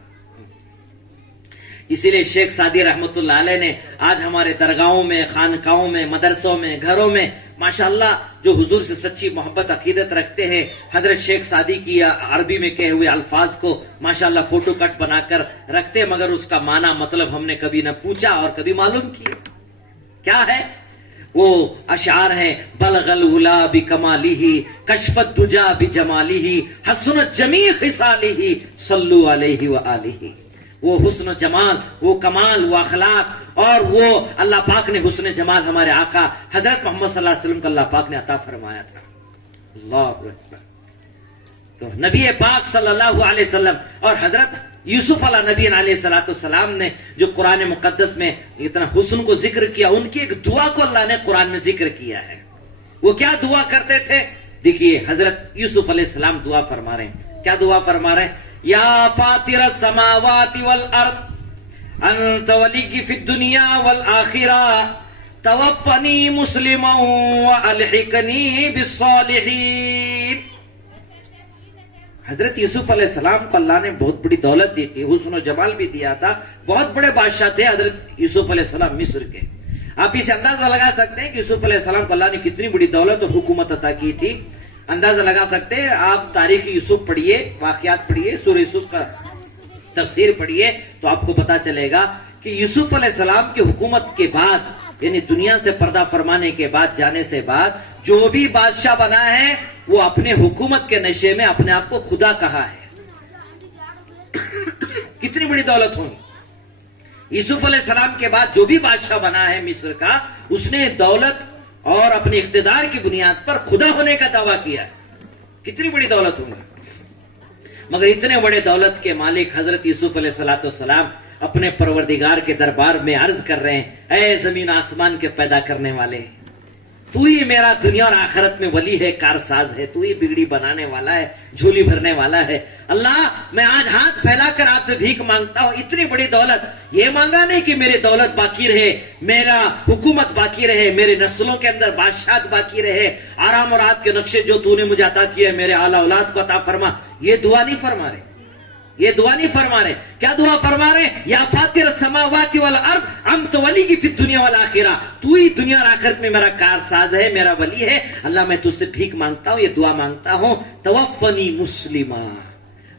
اسی لیے شیخ سعدی رحمت اللہ علیہ نے آج ہمارے درگاہوں میں، خانقاہوں میں، مدرسوں میں، گھروں میں ماشاءاللہ جو حضور سے سچی محبت عقیدت رکھتے ہیں، حضرت شیخ سعدی کی عربی میں کہے ہوئے الفاظ کو ماشاءاللہ فوٹو کٹ بنا کر رکھتے، مگر اس کا معنی مطلب ہم نے کبھی نہ پوچھا اور کبھی معلوم کیا. کیا ہے وہ اشعار ہیں؟ بلغ الولا بکمالہ کشف الدجا بجمالہ حسنت جمیع خصالہ صلو علیہ وآلہ. وہ حسن و جمال، وہ کمال، وہ اخلاق اور وہ اللہ پاک نے حسن جمال ہمارے آقا حضرت محمد صلی اللہ علیہ وسلم کو اللہ پاک نے عطا فرمایا تھا. اللہ اکبر. تو نبی پاک صلی اللہ علیہ وسلم اور حضرت یوسف علیہ نبی علیہ السلام نے جو قرآن مقدس میں اتنا حسن کو ذکر کیا، ان کی ایک دعا کو اللہ نے قرآن میں ذکر کیا ہے. وہ کیا دعا کرتے تھے؟ دیکھیے حضرت یوسف علیہ السلام دعا فرما رہے ہیں. کیا دعا فرما رہے ہیں؟ یا فاطر السماوات والارض انت ولی فی الدنیا والآخرہ توفنی مسلما والحقنی بالصالحین. حضرت یوسف علیہ السلام کو اللہ نے بہت بڑی دولت دی تھی، حسن و جمال بھی دیا تھا. بہت بڑے بادشاہ تھے حضرت یوسف علیہ السلام مصر کے. آپ اسے اندازہ لگا سکتے ہیں کہ یوسف علیہ السلام کو اللہ نے کتنی بڑی دولت اور حکومت عطا کی تھی. اندازہ لگا سکتے ہیں. آپ تاریخ یوسف پڑھیے، واقعات پڑھیے، سورہ یوسف کا تفسیر پڑھیے تو آپ کو پتا چلے گا کہ یوسف علیہ السلام کی حکومت کے بعد، یعنی دنیا سے پردہ فرمانے کے بعد، جانے سے بعد جو بھی بادشاہ بنا ہے وہ اپنے حکومت کے نشے میں اپنے آپ کو خدا کہا ہے. کتنی بڑی دولت ہوئی. یوسف علیہ السلام کے بعد جو بھی بادشاہ بنا ہے مصر کا، اس نے دولت اور اپنے اقتدار کی بنیاد پر خدا ہونے کا دعویٰ کیا ہے. کتنی بڑی دولت ہوگی. مگر اتنے بڑے دولت کے مالک حضرت یوسف علیہ السلام اپنے پروردگار کے دربار میں عرض کر رہے ہیں، اے زمین آسمان کے پیدا کرنے والے، تو ہی میرا دنیا اور آخرت میں ولی ہے، کارساز ہے، تو ہی بگڑی بنانے والا ہے، جھولی بھرنے والا ہے. اللہ میں آج ہاتھ پھیلا کر آپ سے بھیک مانگتا ہوں. اتنی بڑی دولت، یہ مانگا نہیں کہ میری دولت باقی رہے، میرا حکومت باقی رہے، میرے نسلوں کے اندر بادشاہت باقی رہے، آرام اور راحت کے نقشے جو تو نے مجھے عطا کیے میرے اعلی اولاد کو عطا فرما. یہ دعا نہیں فرما رہے، یہ دعا نہیں فرما رہے. کیا دعا فرما رہے؟ یا فاطر السماوات والارض انت ولی فی الدنیا والآخرہ، تو ہی دنیا اور آخرت میں میرا کارساز ہے، میرا ولی ہے. اللہ میں تجھ سے بھیک مانگتا ہوں، یہ دعا مانگتا ہوں، توفنی مسلما.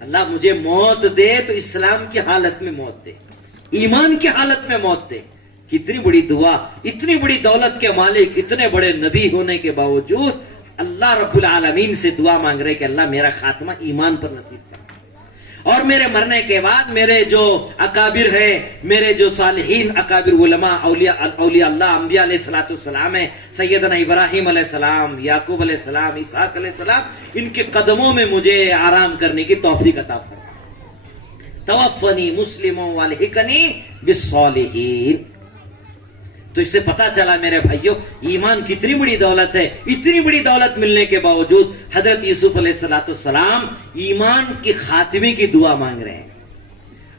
اللہ مجھے موت دے تو اسلام کی حالت میں موت دے، ایمان کی حالت میں موت دے. کتنی بڑی دعا. اتنی بڑی دولت کے مالک، اتنے بڑے نبی ہونے کے باوجود اللہ رب العالمین سے دعا مانگ رہے کہ اللہ میرا خاتمہ ایمان پر نصیب کر، اور میرے مرنے کے بعد میرے جو اکابر ہیں، میرے جو صالحین اکابر علماء اولیاء اللہ انبیاء علیہ السلام ہیں، سیدنا ابراہیم علیہ السلام، یعقوب علیہ السلام، اسحاق علیہ السلام، ان کے قدموں میں مجھے آرام کرنے کی توفیق عطا فرما. توفنی مسلما والحقنی بالصالحین. تو اس سے پتا چلا میرے بھائیوں ایمان کتنی بڑی دولت ہے. اتنی بڑی دولت ملنے کے باوجود حضرت یوسف علیہ السلام ایمان کی خاتمے کی دعا مانگ رہے ہیں.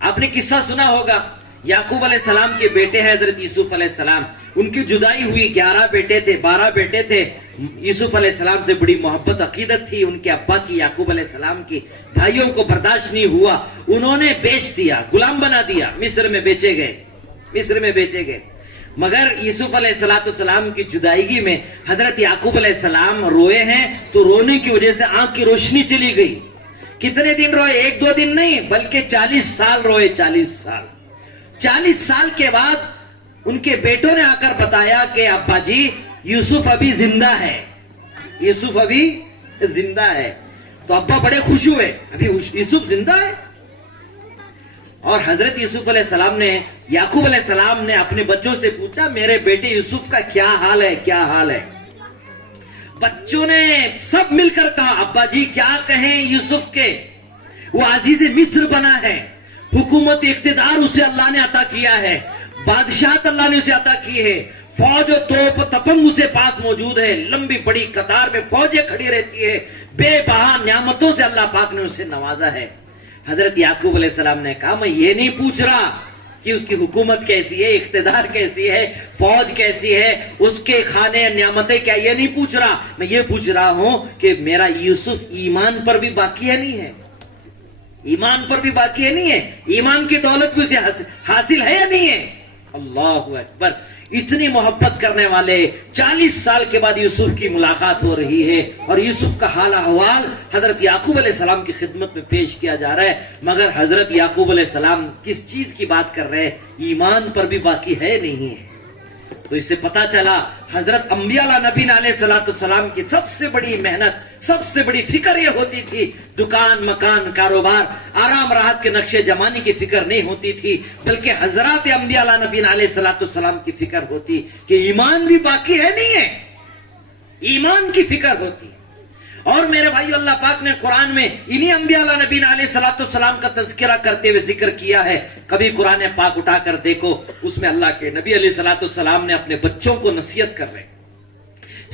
آپ نے قصہ سنا ہوگا، یعقوب علیہ السلام کے بیٹے ہیں حضرت یوسف علیہ السلام. ان کی جدائی ہوئی، 11 بیٹے تھے، 12 بیٹے تھے. یوسف علیہ السلام سے بڑی محبت عقیدت تھی ان کے ابا کی، یعقوب علیہ السلام کی. بھائیوں کو برداشت نہیں ہوا، انہوں نے بیچ دیا، غلام بنا دیا، مصر میں بیچے گئے، مصر میں بیچے گئے. مگر یوسف علیہ السلام کی جدائیگی میں حضرت یعقوب علیہ السلام روئے ہیں تو رونے کی وجہ سے آنکھ کی روشنی چلی گئی. کتنے دن روئے؟ 1-2 دن نہیں بلکہ 40 سال روئے. 40 سال کے بعد ان کے بیٹوں نے آ کر بتایا کہ ابا جی یوسف ابھی زندہ ہے، یوسف ابھی زندہ ہے. تو ابا بڑے خوش ہوئے، ابھی یوسف زندہ ہے. اور حضرت یوسف علیہ السلام نے، یعقوب علیہ السلام نے اپنے بچوں سے پوچھا میرے بیٹے یوسف کا کیا حال ہے، کیا حال ہے. بچوں نے سب مل کر کہا ابا جی کیا کہیں یوسف کے، وہ عزیز مصر بنا ہے، حکومت اقتدار اسے اللہ نے عطا کیا ہے، بادشاہت اللہ نے اسے عطا کی ہے، فوج و توپ تپنگ اسے پاس موجود ہے، لمبی بڑی قطار میں فوجیں کھڑی رہتی ہے، بے بہا نعمتوں سے اللہ پاک نے اسے نوازا ہے۔ حضرت یعقوب علیہ السلام نے کہا میں یہ نہیں پوچھ رہا کہ اس کی حکومت کیسی ہے، اقتدار کیسی ہے، فوج کیسی ہے، اس کے کھانے نعمتیں کیا، یہ نہیں پوچھ رہا، میں یہ پوچھ رہا ہوں کہ میرا یوسف ایمان پر بھی باقی ہے نہیں ہے، ایمان پر بھی باقی ہے نہیں ہے، ایمان کی دولت بھی اسے حاصل ہے یا نہیں ہے؟ اللہ اکبر۔ اتنی محبت کرنے والے 40 سال کے بعد یوسف کی ملاقات ہو رہی ہے اور یوسف کا حال احوال حضرت یعقوب علیہ السلام کی خدمت میں پیش کیا جا رہا ہے، مگر حضرت یعقوب علیہ السلام کس چیز کی بات کر رہے ہیں؟ ایمان پر بھی باقی ہے نہیں ہے۔ تو اس سے پتا چلا حضرت انبیاء نبی علیہ السلام کی سب سے بڑی محنت، سب سے بڑی فکر یہ ہوتی تھی، دکان مکان کاروبار آرام راحت کے نقشے جمانی کی فکر نہیں ہوتی تھی، بلکہ حضرات انبیاء نبی علیہ السلام کی فکر ہوتی کہ ایمان بھی باقی ہے نہیں ہے، ایمان کی فکر ہوتی۔ اور میرے بھائیو، اللہ پاک نے قرآن میں انہی انبیاء نبی علیہ السلام کا تذکرہ کرتے ہوئے ذکر کیا ہے۔ کبھی قرآن پاک اٹھا کر دیکھو، اس میں اللہ کے نبی علیہ السلام نے اپنے بچوں کو نصیحت کر رہے،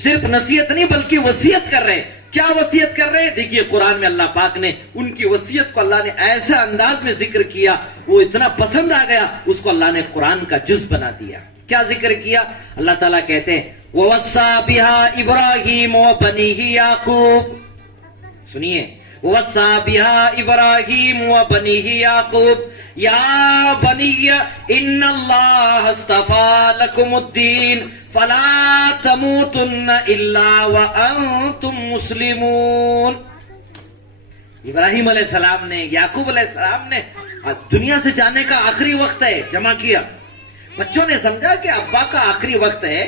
صرف نصیحت نہیں بلکہ وصیت کر رہے۔ کیا وصیت کر رہے ہیں؟ دیکھیے قرآن میں اللہ پاک نے ان کی وصیت کو اللہ نے ایسا انداز میں ذکر کیا، وہ اتنا پسند آ گیا، اس کو اللہ نے قرآن کا جز بنا دیا۔ کیا ذکر کیا؟ اللہ تعالیٰ کہتے ہیں وَوَصَّى بِهَا إِبْرَاهِيمُ وَبَنِيهِ يَعْقُوبُ، سنیے، وَوَصَّى بِهَا إِبْرَاهِيمُ وَبَنِيهِ يَعْقُوبُ يَا بَنِيَّ إِنَّ اللَّهَ اصْطَفَى لَكُمُ الدِّينَ فَلَا تَمُوتُنَّ إِلَّا وَأَنْتُمْ مُسْلِمُونَ۔ ابراہیم علیہ السلام نے، یعقوب علیہ السلام نے دنیا سے جانے کا آخری وقت ہے، جمع کیا۔ بچوں نے سمجھا کہ ابا کا آخری وقت ہے،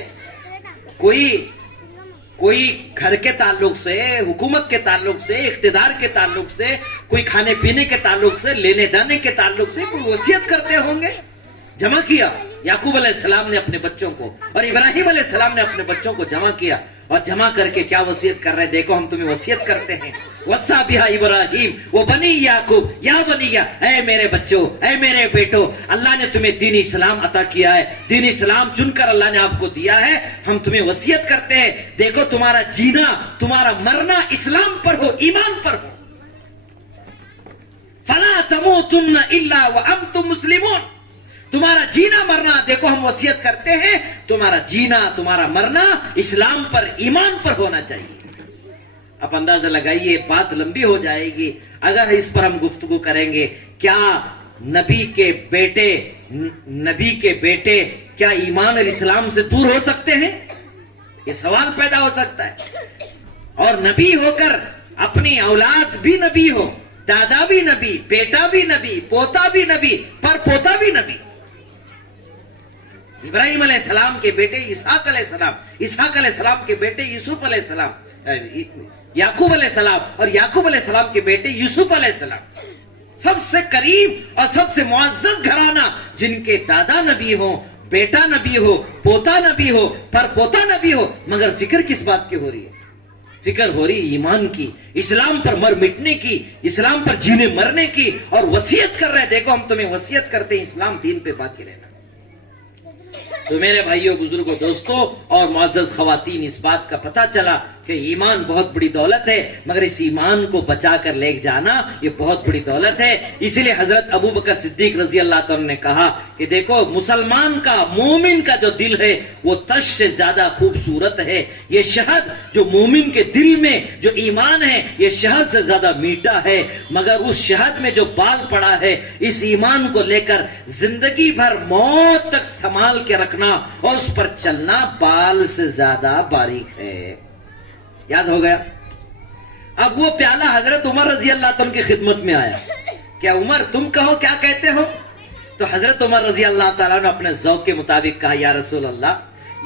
کوئی گھر کے تعلق سے، حکومت کے تعلق سے، اقتدار کے تعلق سے، کوئی کھانے پینے کے تعلق سے، لینے دانے کے تعلق سے کوئی وصیت کرتے ہوں گے۔ جمع کیا یعقوب علیہ السلام نے اپنے بچوں کو، اور ابراہیم علیہ السلام نے اپنے بچوں کو جمع کیا، اور جمع کر کے کیا وصیت کر رہے ہیں؟ دیکھو ہم تمہیں وصیت کرتے ہیں، وصّى بِهَا إِبْرَاهِيمُ وَبَنِي يَعْقُوبُ یا بنی، اے میرے بچوں، اے میرے بیٹو، اللہ نے تمہیں دین اسلام عطا کیا ہے، دین اسلام چن کر اللہ نے آپ کو دیا ہے، ہم تمہیں وصیت کرتے ہیں، دیکھو تمہارا جینا، تمہارا مرنا اسلام پر ہو، ایمان پر ہو۔ فَلَا تَمُوتُنَّ إِلَّا وَأَنْتُمْ مُسْلِمُونَ، تمہارا جینا مرنا، دیکھو ہم وصیت کرتے ہیں تمہارا جینا، تمہارا مرنا اسلام پر، ایمان پر ہونا چاہیے۔ اب اندازہ لگائیے، بات لمبی ہو جائے گی اگر اس پر ہم گفتگو کریں گے۔ کیا نبی کے بیٹے کیا ایمان اور اسلام سے دور ہو سکتے ہیں؟ یہ سوال پیدا ہو سکتا ہے۔ اور نبی ہو کر اپنی اولاد بھی نبی ہو، دادا بھی نبی، بیٹا بھی نبی، پوتا بھی نبی، پر پوتا بھی نبی۔ ابراہیم علیہ السلام کے بیٹے اسحاق علیہ السلام، اسحاق علیہ السلام کے بیٹے یوسف علیہ السلام، یعقوب علیہ السلام، اور یعقوب علیہ السلام کے بیٹے یوسف علیہ السلام، سب سے قریب اور سب سے معزز گھرانہ، جن کے دادا نبی ہو، بیٹا نبی ہو، پوتا نبی ہو، پر پوتا نبی ہو، مگر فکر کس بات کی ہو رہی ہے؟ فکر ہو رہی ایمان کی، اسلام پر مر مٹنے کی، اسلام پر جینے مرنے کی، اور وصیت کر رہے، دیکھو ہم تمہیں وصیت کرتے ہیں اسلام دین پہ باقی رہنا۔ تو میرے بھائیوں، بزرگوں، دوستوں اور معزز خواتین، اس بات کا پتہ چلا کہ ایمان بہت بڑی دولت ہے، مگر اس ایمان کو بچا کر لے جانا یہ بہت بڑی دولت ہے۔ اسی لیے حضرت ابو بکر صدیق رضی اللہ تعالیٰ نے کہا کہ دیکھو مسلمان کا، مومن کا جو دل ہے وہ تش سے زیادہ خوبصورت ہے، یہ شہد جو مومن کے دل میں جو ایمان ہے یہ شہد سے زیادہ میٹھا ہے، مگر اس شہد میں جو بال پڑا ہے اس ایمان کو لے کر زندگی بھر موت تک سنبھال کے رکھنا اور اس پر چلنا بال سے زیادہ باریک ہے۔ یاد ہو گیا؟ اب وہ پیالہ حضرت عمر رضی اللہ عنہ کی خدمت میں آیا، کیا عمر تم کہو کیا کہتے ہو؟ تو حضرت عمر رضی اللہ تعالیٰ نے اپنے ذوق کے مطابق کہا، یا رسول اللہ،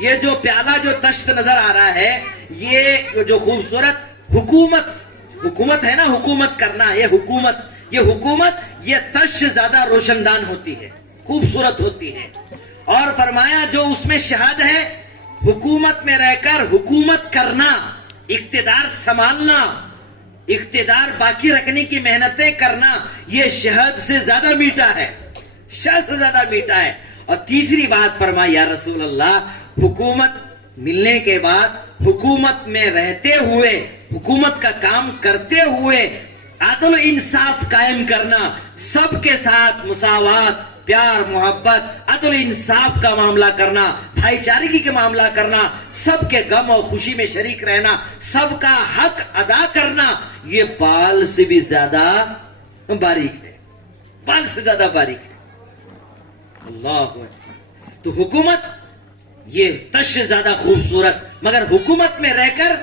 یہ جو پیالہ جو تشت نظر آ رہا ہے، یہ جو خوبصورت حکومت ہے نا، حکومت کرنا، یہ حکومت یہ تش سے زیادہ روشن دان ہوتی ہے، خوبصورت ہوتی ہے۔ اور فرمایا جو اس میں شہد ہے، حکومت میں رہ کر حکومت کرنا، اقتدار سنبھالنا، اقتدار باقی رکھنے کی محنتیں کرنا، یہ شہد سے زیادہ میٹھا ہے، شہد سے زیادہ میٹھا ہے۔ اور تیسری بات فرمائی یا رسول اللہ حکومت ملنے کے بعد حکومت میں رہتے ہوئے حکومت کا کام کرتے ہوئے عدل و انصاف قائم کرنا، سب کے ساتھ مساوات، پیار محبت، عدل و انصاف کا معاملہ کرنا، بھائی چارگی کے معاملہ کرنا، سب کے غم اور خوشی میں شریک رہنا، سب کا حق ادا کرنا، یہ بال سے بھی زیادہ باریک ہے، بال سے زیادہ باریک ہے۔ اللہ اکبر۔ تو حکومت یہ تش سے زیادہ خوبصورت، مگر حکومت میں رہ کر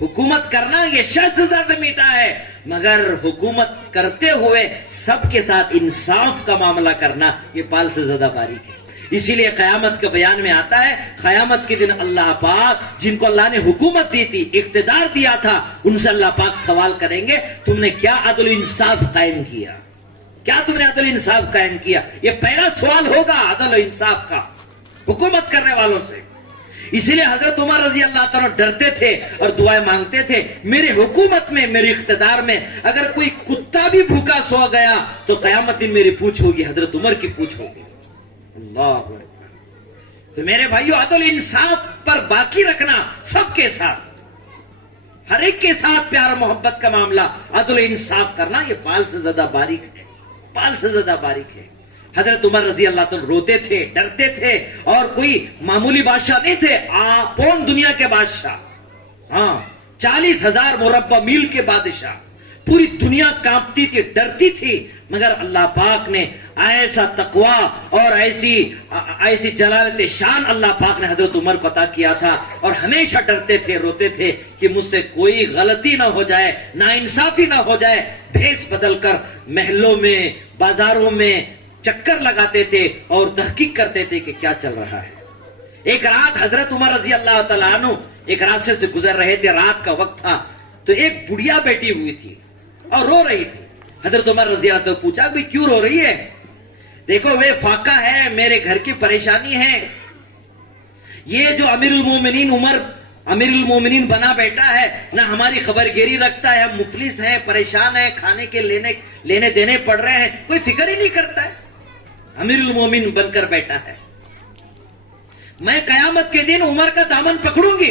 حکومت کرنا یہ شہد سے زیادہ میٹھا ہے، مگر حکومت کرتے ہوئے سب کے ساتھ انصاف کا معاملہ کرنا یہ بال سے زیادہ باریک ہے۔ اسی لیے قیامت کے بیان میں آتا ہے قیامت کے دن اللہ پاک جن کو اللہ نے حکومت دی تھی، اقتدار دیا تھا، ان سے اللہ پاک سوال کریں گے تم نے کیا عدل و انصاف قائم کیا، کیا تم نے عدل و انصاف قائم کیا؟ یہ پہلا سوال ہوگا عدل و انصاف کا حکومت کرنے والوں سے۔ اسی لیے حضرت عمر رضی اللہ تعالیٰ ڈرتے تھے اور دعائیں مانگتے تھے میرے حکومت میں، میرے اقتدار میں اگر کوئی کتا بھی بھوکا سو گیا تو قیامت دن میری پوچھ ہوگی، حضرت عمر کی پوچھ ہوگی۔ اللہ اکبر۔ تو میرے بھائیو عدل انصاف پر باقی رکھنا، سب کے ساتھ ہر ایک کے ساتھ پیار محبت کا معاملہ، عدل انصاف کرنا یہ بال سے زیادہ باریک ہے، بال سے زیادہ باریک ہے۔ حضرت عمر رضی اللہ تعالیٰ روتے تھے، ڈرتے تھے، اور کوئی معمولی بادشاہ نہیں تھے، پون دنیا کے بادشاہ، ہاں 40,000 مربع میل کے بادشاہ، پوری دنیا کانپتی تھی، ڈرتی تھی، مگر اللہ پاک نے ایسا تقوی اور ایسی جلالت شان اللہ پاک نے حضرت عمر کو عطا کیا تھا، اور ہمیشہ ڈرتے تھے، روتے تھے کہ مجھ سے کوئی غلطی نہ ہو جائے، ناانصافی نہ ہو جائے۔ بھیس بدل کر محلوں میں، بازاروں میں چکر لگاتے تھے اور تحقیق کرتے تھے کہ کیا چل رہا ہے۔ ایک رات حضرت عمر رضی اللہ تعالیٰ عنہ ایک راستے سے گزر رہے تھے، رات کا وقت تھا، تو ایک بڑھیا بیٹھی ہوئی تھی اور رو رہی تھی۔ حضرت عمر رضی اللہ تعالیٰ پوچھا بھی کیوں رو رہی ہے؟ دیکھو وہ فاقہ ہے، میرے گھر کی پریشانی ہے، یہ جو امیر المومنین عمر امیر المومنین بنا بیٹھا ہے نہ ہماری خبرگیری رکھتا ہے، ہم مفلس ہیں، پریشان ہیں، کھانے کے لینے دینے پڑ رہے ہیں، کوئی فکر ہی نہیں کرتا ہے، امیر المومن بن کر بیٹھا ہے۔ میں قیامت کے دن عمر کا دامن پکڑوں گی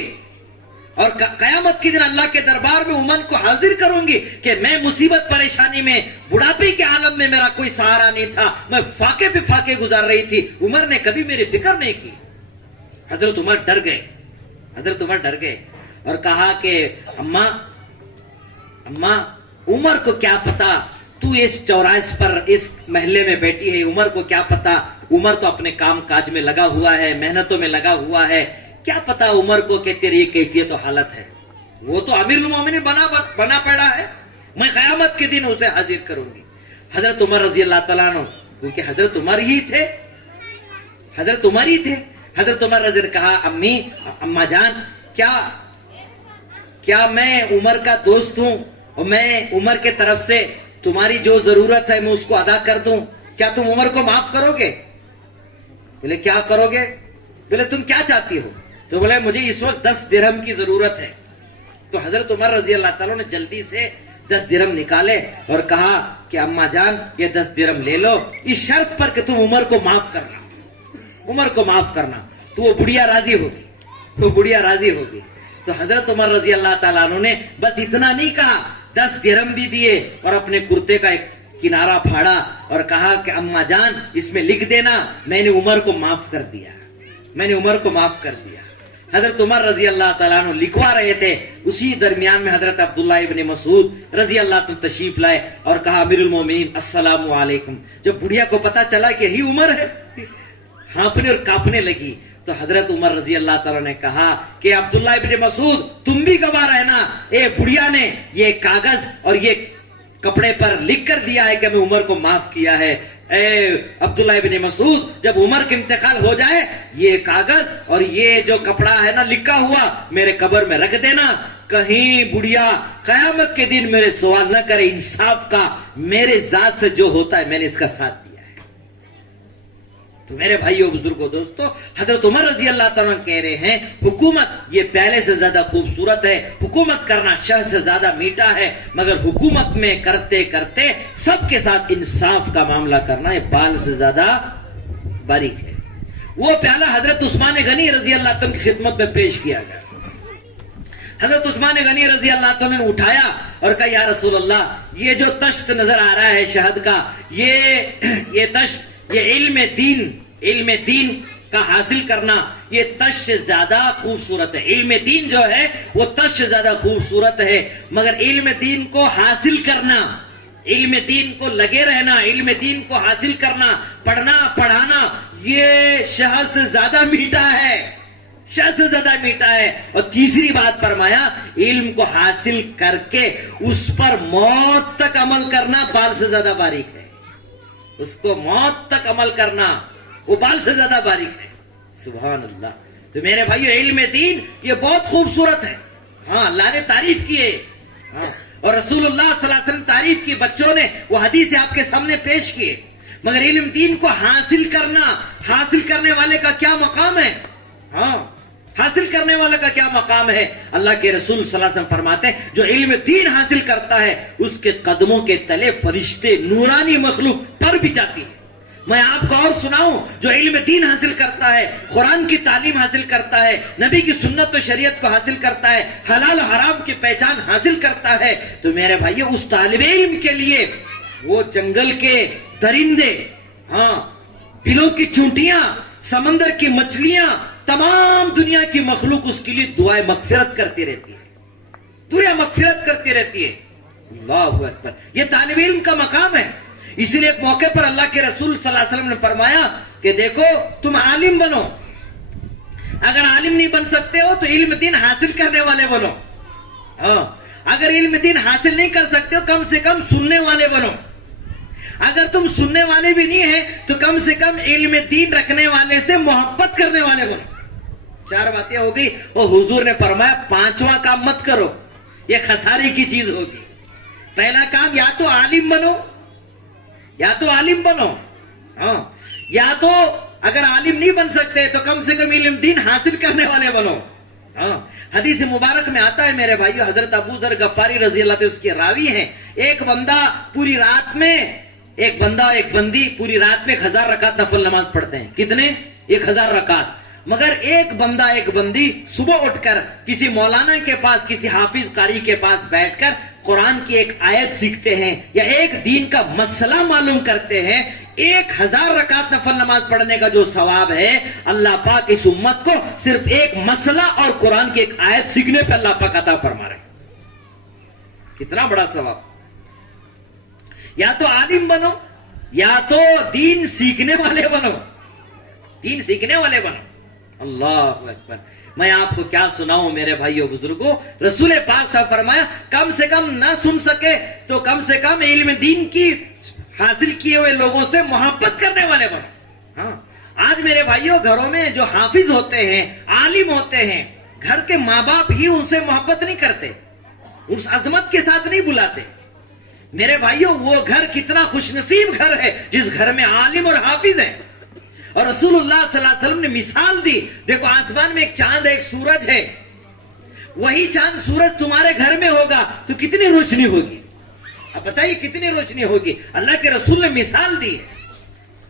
اور قیامت کے دن اللہ کے دربار میں عمر کو حاضر کروں گی کہ میں مصیبت پریشانی میں، بڑھاپے کے عالم میں میرا کوئی سہارا نہیں تھا، میں فاقے پہ فاقے گزار رہی تھی، عمر نے کبھی میری فکر نہیں کی۔ حضرت عمر ڈر گئے، حضرت عمر ڈر گئے اور کہا کہ اماں عمر کو کیا پتا تو اس چوراہے پر اس محلے میں بیٹھی ہے، عمر کو کیا پتا، عمر تو اپنے کام کاج میں لگا ہوا ہے، محنتوں میں لگا ہوا ہے، کیا پتا عمر کو کہ تیری یہ کیفیت و حالت ہے، وہ تو امیر المومنین بنا پڑا ہے، میں قیامت کے دن اسے حاضر کروں گی۔ حضرت عمر رضی اللہ تعالیٰ عنہ، کیونکہ حضرت عمر ہی تھے، حضرت عمر ہی تھے، حضرت عمر رضی اللہ کہا اماں جان کیا میں عمر کا دوست ہوں اور میں عمر کے طرف سے تمہاری جو ضرورت ہے میں اس کو ادا کر دوں، کیا تم عمر کو معاف کرو گے؟ بولے کیا کرو گے؟ بولے تم کیا چاہتی ہو؟ تو بولے مجھے اس وقت 10 درہم کی ضرورت ہے۔ تو حضرت عمر رضی اللہ تعالیٰ نے جلدی سے 10 درہم نکالے اور کہا کہ اماں جان یہ 10 درہم لے لو، اس شرط پر کہ تم عمر کو معاف کرنا، عمر کو معاف کرنا۔ تو وہ بڑھیا راضی ہوگی، وہ بڑھیا راضی ہوگی۔ تو حضرت عمر رضی اللہ تعالیٰ عنہ نے بس اتنا نہیں کہا، 10 درہم بھی دیے اور اپنے کرتے کا ایک کنارہ پھاڑا اور کہا کہ اماں جان اس میں لکھ دینا میں نے عمر کو معاف کر دیا، میں نے عمر کو معاف کر دیا۔ حضرت عمر رضی اللہ تعالیٰ عنہ لکھوا رہے تھے، اسی درمیان میں حضرت عبداللہ ابن مسعود رضی اللہ عنہ تشریف لائے اور کہا امیر المومنین السلام علیکم۔ جب بڑھیا کو پتا چلا کہ یہی عمر ہے، ہانپنے اور کانپنے لگی۔ تو حضرت عمر رضی اللہ تعالیٰ نے کہا کہ عبداللہ ابن مسعود تم بھی گواہ رہنا، اے بڑھیا نے یہ کاغذ اور یہ کپڑے پر لکھ کر دیا ہے کہ میں عمر کو معاف کیا ہے۔ اے عبداللہ ابن مسعود جب عمر کا انتقال ہو جائے یہ کاغذ اور یہ جو کپڑا ہے نا لکھا ہوا میرے قبر میں رکھ دینا، کہیں بڑھیا قیامت کے دن میرے سوال نہ کرے، انصاف کا میرے ذات سے جو ہوتا ہے میں نے اس کا ساتھ دیا۔ تو میرے بھائیو بزرگوں دوستو، حضرت عمر رضی اللہ تعالیٰ کہہ رہے ہیں حکومت یہ پہلے سے زیادہ خوبصورت ہے، حکومت کرنا شہد سے زیادہ میٹھا ہے، مگر حکومت میں کرتے کرتے سب کے ساتھ انصاف کا معاملہ کرنا یہ بال سے زیادہ باریک ہے. وہ پیالہ حضرت عثمان غنی رضی اللہ عنہ کی خدمت میں پیش کیا گیا. حضرت عثمان غنی رضی اللہ عنہ نے اٹھایا اور کہا یا رسول اللہ یہ جو تشت نظر آ رہا ہے شہد کا، یہ تشت، یہ علم دین کا حاصل کرنا یہ تش سے زیادہ خوبصورت ہے. علم دین جو ہے وہ تش سے زیادہ خوبصورت ہے، مگر علم دین کو حاصل کرنا، علم دین کو لگے رہنا، علم دین کو حاصل کرنا، پڑھنا پڑھانا یہ شہد سے زیادہ میٹھا ہے، شہد سے زیادہ میٹھا ہے. اور تیسری بات فرمایا علم کو حاصل کر کے اس پر موت تک عمل کرنا بال سے زیادہ باریک ہے. اس کو موت تک عمل کرنا وہ بال سے زیادہ باریک ہے. سبحان اللہ. تو میرے بھائیو علم دین یہ بہت خوبصورت ہے. ہاں اللہ نے تعریف کی ہے، ہاں اور رسول اللہ صلی اللہ علیہ وسلم تعریف کی، بچوں نے وہ حدیث آپ کے سامنے پیش کیے. مگر علم دین کو حاصل کرنا، حاصل کرنے والے کا کیا مقام ہے؟ ہاں حاصل کرنے والے کا کیا مقام ہے؟ اللہ کے رسول صلی اللہ علیہ وسلم فرماتے ہیں جو علم دین حاصل کرتا ہے اس کے قدموں کے تلے فرشتے نورانی مخلوق پر بھی جاتی ہے. میں آپ کو اور سناؤں، جو علم دین حاصل کرتا ہے، قرآن کی تعلیم حاصل کرتا ہے، نبی کی سنت و شریعت کو حاصل کرتا ہے، حلال و حرام کی پہچان حاصل کرتا ہے، تو میرے بھائیو اس طالب علم کے لیے وہ جنگل کے درندے، ہاں بلوں کی چونٹیاں، سمندر کی مچھلیاں، تمام دنیا کی مخلوق اس کے لیے دعائیں مغفرت کرتی رہتی ہے، دعائیں مغفرت کرتی رہتی ہے. اللہ اکبر. یہ طالب علم کا مقام ہے. اسی لیے ایک موقع پر اللہ کے رسول صلی اللہ علیہ وسلم نے فرمایا کہ دیکھو تم عالم بنو، اگر عالم نہیں بن سکتے ہو تو علم دین حاصل کرنے والے بنو. ہاں اگر علم دین حاصل نہیں کر سکتے ہو کم سے کم سننے والے بنو. اگر تم سننے والے بھی نہیں ہیں تو کم سے کم علم دین رکھنے والے سے محبت کرنے والے بنو. 4 باتیں ہو گئی. اور حضور نے فرمایا 5واں کام مت کرو، یہ خسارے کی چیز ہوگی. پہلا کام یا تو عالم بنو، یا تو عالم بنو، ہاں یا تو اگر عالم نہیں بن سکتے تو کم سے کم علم دین حاصل کرنے والے بنو. ہاں حدیث مبارک میں آتا ہے میرے بھائیو، حضرت ابو ذر غفاری رضی اللہ عنہ اس کے راوی ہیں، ایک بندہ پوری رات میں، ایک بندہ ایک بندی پوری رات میں 1000 رکعت نفل نماز پڑھتے ہیں. کتنے؟ 1000 رکعت. مگر ایک بندہ ایک بندی صبح اٹھ کر کسی مولانا کے پاس، کسی حافظ قاری کے پاس بیٹھ کر قرآن کی ایک آیت سیکھتے ہیں یا ایک دین کا مسئلہ معلوم کرتے ہیں. 1000 رکعت نفل نماز پڑھنے کا جو ثواب ہے اللہ پاک اس امت کو صرف ایک مسئلہ اور قرآن کی ایک آیت سیکھنے پہ اللہ پاک عطا فرما رہے ہیں. کتنا بڑا ثواب. یا تو عالم بنو یا تو دین سیکھنے والے بنو، دین سیکھنے والے بنو. اللہ اکبر. میں آپ کو کیا سناؤں میرے بھائیوں بزرگوں، رسول پاک صاحب فرمایا کم سے کم نہ سن سکے تو کم سے کم علم دین کی حاصل کیے ہوئے لوگوں سے محبت کرنے والے بنو. ہاں آج میرے بھائیوں گھروں میں جو حافظ ہوتے ہیں، عالم ہوتے ہیں، گھر کے ماں باپ ہی ان سے محبت نہیں کرتے، اس عظمت کے ساتھ نہیں بلاتے. میرے بھائیوں وہ گھر کتنا خوش نصیب گھر ہے جس گھر میں عالم اور حافظ ہے. اور رسول اللہ صلی اللہ علیہ وسلم نے مثال دی، دیکھو آسمان میں ایک چاند ہے، ایک سورج ہے، وہی چاند سورج تمہارے گھر میں ہوگا تو کتنی روشنی ہوگی. اب بتائیے کتنی روشنی ہوگی. اللہ کے رسول نے مثال دی.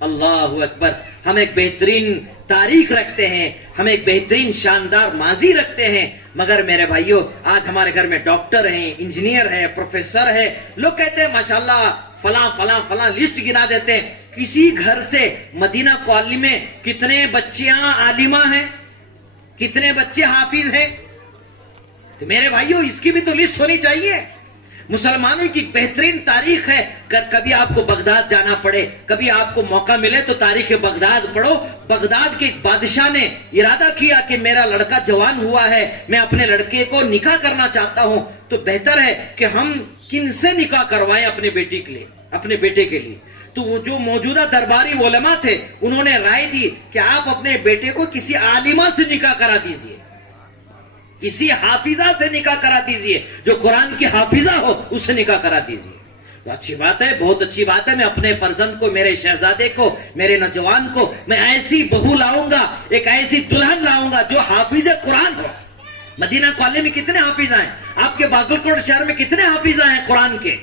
اللہ اکبر. ہم ایک بہترین تاریخ رکھتے ہیں، ہم ایک بہترین شاندار ماضی رکھتے ہیں، مگر میرے بھائیوں آج ہمارے گھر میں ڈاکٹر ہیں، انجینئر ہے، پروفیسر ہے. لوگ کہتے ہیں ماشاءاللہ فلاں فلاں فلاں لسٹ گنا دیتے ہیں. کسی گھر سے مدینہ کالونی میں کتنے بچیاں عالمہ ہیں، کتنے بچے حافظ ہیں؟ تو میرے بھائیوں اس کی بھی تو لسٹ ہونی چاہیے. مسلمانوں کی بہترین تاریخ ہے. کبھی آپ کو بغداد جانا پڑے، کبھی آپ کو موقع ملے تو تاریخ بغداد پڑھو. بغداد کے بادشاہ نے ارادہ کیا کہ میرا لڑکا جوان ہوا ہے، میں اپنے لڑکے کو نکاح کرنا چاہتا ہوں، تو بہتر ہے کہ ہم کن سے نکاح کروائیں اپنے بیٹی کے لیے، اپنے بیٹے کے لیے. تو وہ جو موجودہ درباری علماء تھے انہوں نے رائے دی کہ آپ اپنے بیٹے کو کسی عالمہ سے نکاح کرا دیجئے، کسی حافظہ سے نکاح کرا دیجئے، جو قرآن کی حافظہ ہو اس سے نکاح کرا دیجئے. تو اچھی بات ہے، بہت اچھی بات ہے. میں اپنے فرزند کو، میرے شہزادے کو، میرے نوجوان کو میں ایسی بہو لاؤں گا، ایک ایسی دلہن لاؤں گا جو حافظ قرآن ہو. مدینہ کالونی میں کتنے حافظ ہیں؟ آپ کے باقلکوٹ شہر میں کتنے حافظ ہیں قرآن کے؟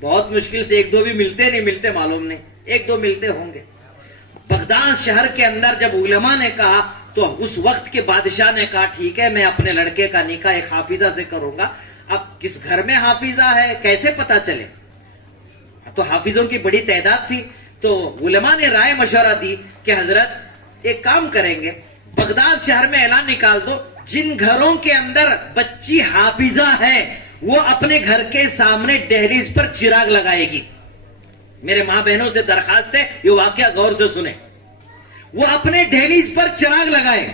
بہت مشکل سے 1-2 بھی ملتے، نہیں ملتے معلوم نہیں، 1-2 ملتے ہوں گے. بغداد شہر کے اندر جب علماء نے کہا تو اس وقت کے بادشاہ نے کہا ٹھیک ہے میں اپنے لڑکے کا نکاح ایک حافظہ سے کروں گا. اب کس گھر میں حافظہ ہے کیسے پتا چلے؟ تو حافظوں کی بڑی تعداد تھی. تو علماء نے رائے مشورہ دی کہ حضرت ایک کام کریں گے, بغداد شہر میں اعلان نکال دو جن گھروں کے اندر بچی حافظہ ہے وہ اپنے گھر کے سامنے دہلیز پر چراغ لگائے گی. میرے ماں بہنوں سے درخواست ہے یہ واقعہ غور سے سنیں. وہ اپنے دہلیز پر چراغ لگائے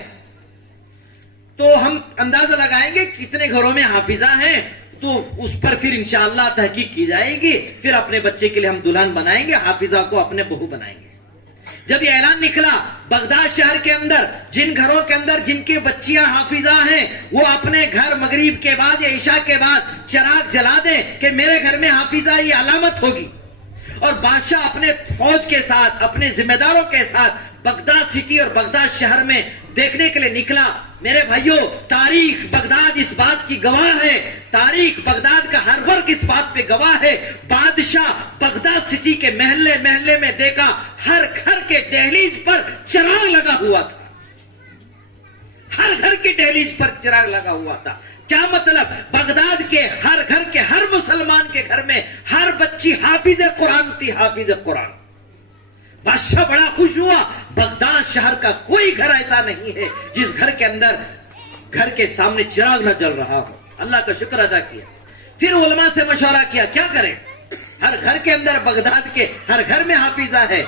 تو ہم اندازہ لگائیں گے کتنے گھروں میں حافظہ ہیں, تو اس پر پھر انشاءاللہ تحقیق کی جائے گی. پھر اپنے بچے کے لیے ہم دلہن بنائیں گے, حافظہ کو اپنے بہو بنائیں گے. جب یہ اعلان نکلا بغداد شہر کے اندر جن گھروں کے اندر جن کی بچیاں حافظہ ہیں وہ اپنے گھر مغرب کے بعد یا عشاء کے بعد چراغ جلا دیں کہ میرے گھر میں حافظہ, یہ علامت ہوگی. اور بادشاہ اپنے فوج کے ساتھ اپنے ذمہ داروں کے ساتھ بغداد سٹی اور بغداد شہر میں دیکھنے کے لیے نکلا. میرے بھائیوں تاریخ بغداد اس بات کی گواہ ہے, تاریخ بغداد کا ہر ورگ اس بات پہ گواہ ہے. بادشاہ بغداد سٹی کے محلے محلے میں دیکھا ہر گھر کے دہلیز پر چراغ لگا ہوا تھا, ہر گھر کے دہلیز پر چراغ لگا ہوا تھا. کیا مطلب؟ بغداد کے ہر گھر کے ہر مسلمان کے گھر میں ہر بچی حافظ قرآن تھی, حافظ قرآن. بادشاہ بڑا خوش ہوا. بغداد شہر کا کوئی گھر ایسا نہیں ہے جس گھر کے اندر گھر کے سامنے چراغ نہ جل رہا ہو. اللہ کا شکر ادا کیا. پھر علماء سے مشورہ کیا کیا کریں, ہر گھر کے اندر بغداد کے ہر گھر میں حافظہ ہے.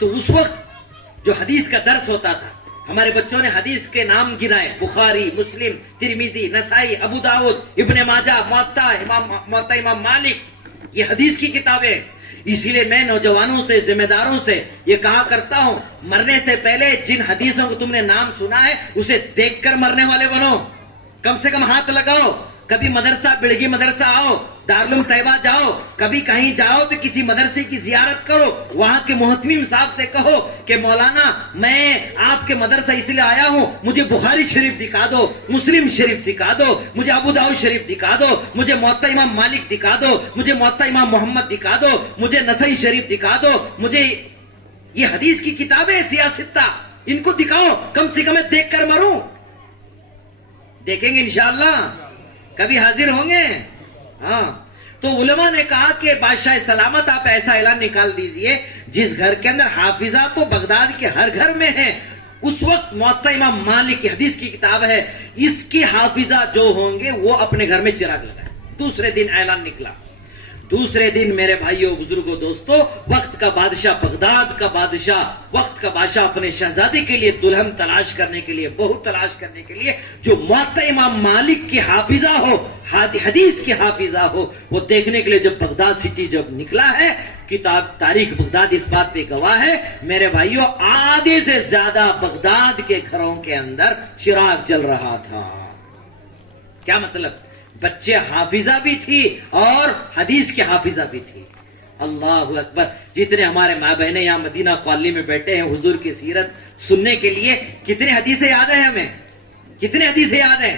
تو اس وقت جو حدیث کا درس ہوتا تھا ہمارے بچوں نے حدیث کے نام گرائے, بخاری, مسلم, ترمذی, نسائی, ابو داؤد, ابن ماجہ, موطا امام مالک, یہ حدیث کی کتابیں. اسی لیے میں نوجوانوں سے ذمہ داروں سے یہ کہا کرتا ہوں مرنے سے پہلے جن حدیثوں کو تم نے نام سنا ہے اسے دیکھ کر مرنے والے بنو, کم سے کم ہاتھ لگاؤ. کبھی مدرسہ بڑگی مدرسہ آؤ, دارالعلوم طیبہ جاؤ, کبھی کہیں جاؤ تو کسی مدرسے کی زیارت کرو, وہاں کے محتمم صاحب سے کہو کہ مولانا میں آپ کے مدرسہ اس لیے آیا ہوں, مجھے بخاری شریف دکھا دو, مسلم شریف دکھا دو, مجھے ابو داؤد شریف دکھا دو, مجھے موطا امام مالک دکھا دو, مجھے موطا امام محمد دکھا دو, مجھے نسائی شریف دکھا دو, مجھے یہ حدیث کی کتابیں سیاستہ ان کو دکھاؤ, کم سے کم دیکھ کر مروں. دیکھیں گے انشاءاللہ, کبھی حاضر ہوں گے. ہاں تو علماء نے کہا کہ بادشاہ سلامت آپ ایسا اعلان نکال دیجئے جس گھر کے اندر حافظہ تو بغداد کے ہر گھر میں ہے. اس وقت موطا امام مالک کی حدیث کی کتاب ہے, اس کی حافظہ جو ہوں گے وہ اپنے گھر میں چراغ لگائیں. دوسرے دن اعلان نکلا. دوسرے دن میرے بھائیوں بزرگوں دوستوں وقت کا بادشاہ, بغداد کا بادشاہ, وقت کا بادشاہ اپنے شہزادی کے لیے دلہن تلاش کرنے کے لیے, بہو تلاش کرنے کے لیے جو موطا امام مالک کی حافظہ ہو, حدیث کی حافظہ ہو, وہ دیکھنے کے لیے جب بغداد سٹی جب نکلا ہے. کتاب تاریخ بغداد اس بات پہ گواہ ہے میرے بھائیوں آدھے سے زیادہ بغداد کے گھروں کے اندر چراغ جل رہا تھا. کیا مطلب؟ بچے حافظہ بھی تھی اور حدیث کی حافظہ بھی تھی. اللہ اکبر. جتنے ہمارے ماں بہنیں یہاں مدینہ کالونی میں بیٹھے ہیں حضور کی سیرت سننے کے لیے, کتنے حدیثیں یاد ہیں ہمیں, کتنے حدیثیں یاد ہیں؟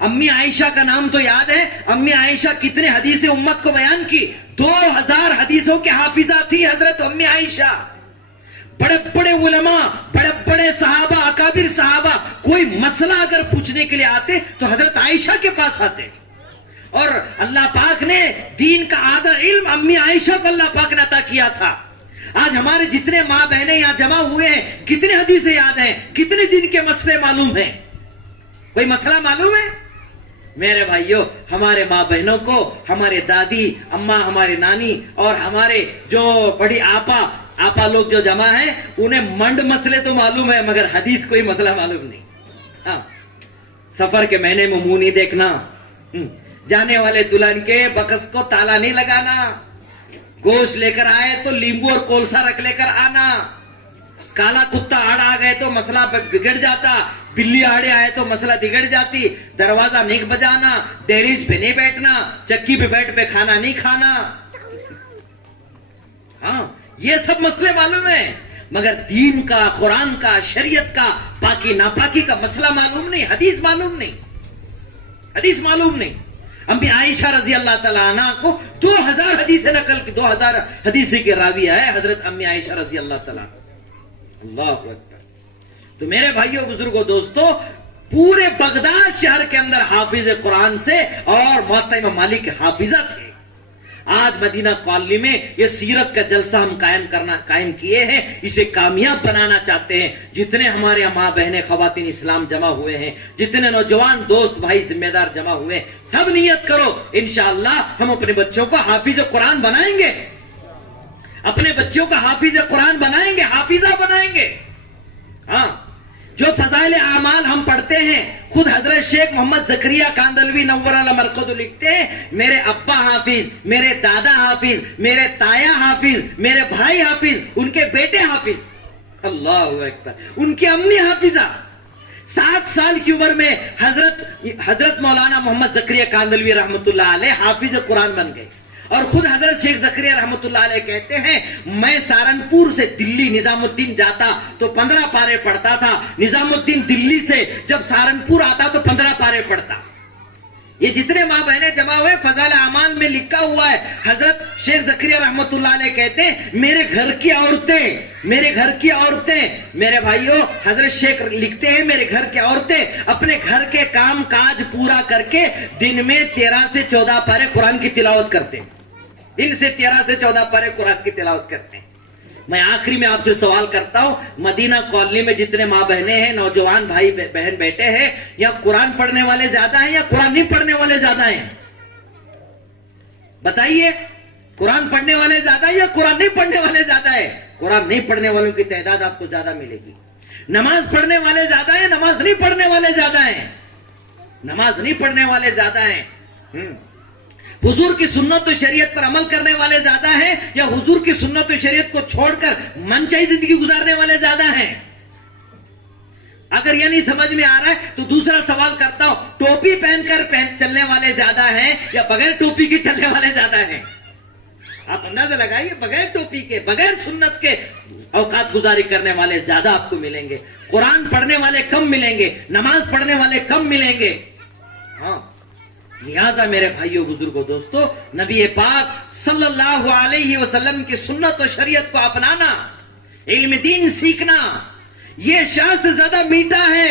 امی عائشہ کا نام تو یاد ہے. امی عائشہ کتنے حدیثیں امت کو بیان کی, 2000 حدیثوں کے حافظہ تھی حضرت امی عائشہ. بڑے بڑے علماء, بڑے بڑے صحابہ, اکابر صحابہ کوئی مسئلہ اگر پوچھنے کے لیے آتے تو حضرت عائشہ کے پاس آتے. اور اللہ پاک نے دین کا آدھا علم امی عائشہ کو اللہ پاک نے عطا کیا تھا. آج ہمارے جتنے ماں بہنیں یہاں جمع ہوئے ہیں کتنے حدیثیں یاد ہیں, کتنے دن کے مسئلے معلوم ہیں؟ کوئی مسئلہ معلوم ہے؟ میرے بھائیوں ہمارے ماں بہنوں کو ہمارے دادی اماں, ہمارے نانی اور ہمارے جو بڑی آپا لوگ جو جمع ہیں انہیں منڈ مسئلے تو معلوم ہے مگر حدیث کوئی مسئلہ معلوم نہیں. ہاں سفر کے مہینے میں منہ نہیں دیکھنا, جانے والے دلہن کے بکس کو تالا نہیں لگانا, گوشت لے کر آئے تو لیمبو اور کولسا رکھ لے کر آنا, کالا کتا آڑ آ گئے تو مسئلہ بگڑ جاتا, بلی آڑے آئے تو مسئلہ بگڑ جاتی, دروازہ نہیں بجانا, ڈیریج پہ نہیں بیٹھنا, چکی پہ بیٹھ پہ کھانا نہیں کھانا. ہاں یہ سب مسئلے معلوم ہیں مگر دین کا, قرآن کا, شریعت کا, پاکی ناپاکی کا مسئلہ معلوم نہیں, حدیث معلوم نہیں, حدیث معلوم نہیں. امی عائشہ رضی اللہ تعالیٰ عنہ کو 2000 حدیثیں نقل کی, 2000 حدیث کے راوی ہے حضرت امی عائشہ رضی اللہ تعالیٰ. اللہ اکبر. تو میرے بھائیوں بزرگوں دوستوں، پورے بغداد شہر کے اندر حافظ قرآن سے اور موطا امام مالک کے حافظہ تھے. آج مدینہ کالونی میں یہ سیرت کا جلسہ ہم قائم کیے ہیں، اسے کامیاب بنانا چاہتے ہیں. جتنے ہمارے ماں بہنیں خواتین اسلام جمع ہوئے ہیں، جتنے نوجوان دوست بھائی ذمہ دار جمع ہوئے ہیں، سب نیت کرو انشاءاللہ ہم اپنے بچوں کو حافظ قرآن بنائیں گے، اپنے بچوں کو حافظ قرآن بنائیں گے، حافظہ بنائیں گے. ہاں، جو فضائل اعمال ہم پڑھتے ہیں، خود حضرت شیخ محمد زکریا کاندلوی نور اللہ مرقدہ لکھتے ہیں، میرے ابا حافظ، میرے دادا حافظ، میرے تایا حافظ، میرے بھائی حافظ، ان کے بیٹے حافظ. اللہ اکبر. ان کی امی حافظہ. 7 سال کی عمر میں حضرت مولانا محمد زکریا کاندلوی رحمۃ اللہ علیہ حافظ قرآن بن گئے. اور خود حضرت شیخ زکریا رحمۃ اللہ علیہ کہتے ہیں، میں سہارنپور سے دلی نظام الدین جاتا تو 15 پارے پڑھتا تھا، نظام الدین دلی سے جب سہارنپور آتا تو 15 پارے پڑھتا. یہ جتنے ماں بہنیں جمع ہوئے فضائل اعمال میں لکھا ہوا ہے. حضرت شیخ زکریا رحمۃ اللہ علیہ کہتے ہیں، میرے گھر کی عورتیں میرے بھائیوں، حضرت شیخ لکھتے ہیں، میرے گھر کی عورتیں اپنے گھر کے کام کاج پورا کر کے دن میں 13 سے 14 پارے قرآن کی تلاوت کرتے ہیں. دن سے 13 سے 14 پارے قرآن کی تلاوت کرتے ہیں. میں آخری میں آپ سے سوال کرتا ہوں، مدینہ کالونی میں جتنے ماں بہنیں ہیں، نوجوان بھائی بہن بیٹے ہیں، یا قرآن پڑھنے والے زیادہ ہیں یا قرآن نہیں پڑھنے والے زیادہ ہیں؟ بتائیے، قرآن پڑھنے والے زیادہ ہیں یا قرآن نہیں پڑھنے والے زیادہ ہیں؟ قرآن نہیں پڑھنے والوں کی تعداد آپ کو زیادہ ملے گی. نماز پڑھنے والے زیادہ ہیں، نماز نہیں پڑھنے والے زیادہ ہیں؟ نماز نہیں پڑھنے والے زیادہ ہیں. حضور کی سنت و شریعت پر عمل کرنے والے زیادہ ہیں یا حضور کی سنت و شریعت کو چھوڑ کر من چاہی زندگی گزارنے والے زیادہ ہیں؟ اگر یہ نہیں سمجھ میں آ رہا ہے تو دوسرا سوال کرتا ہوں، ٹوپی پہن کر چلنے والے زیادہ ہیں یا بغیر ٹوپی کے چلنے والے زیادہ ہیں؟ آپ اندازہ لگائیے، بغیر ٹوپی کے، بغیر سنت کے اوقات گزاری کرنے والے زیادہ آپ کو ملیں گے. قرآن پڑھنے والے کم ملیں گے، نماز پڑھنے والے کم ملیں گے. ہاں، لہذا میرے بھائیوں بزرگوں دوستو، نبی پاک صلی اللہ علیہ وسلم کی سنت و شریعت کو اپنانا، علم دین سیکھنا، یہ شاہ سے زیادہ میٹھا ہے.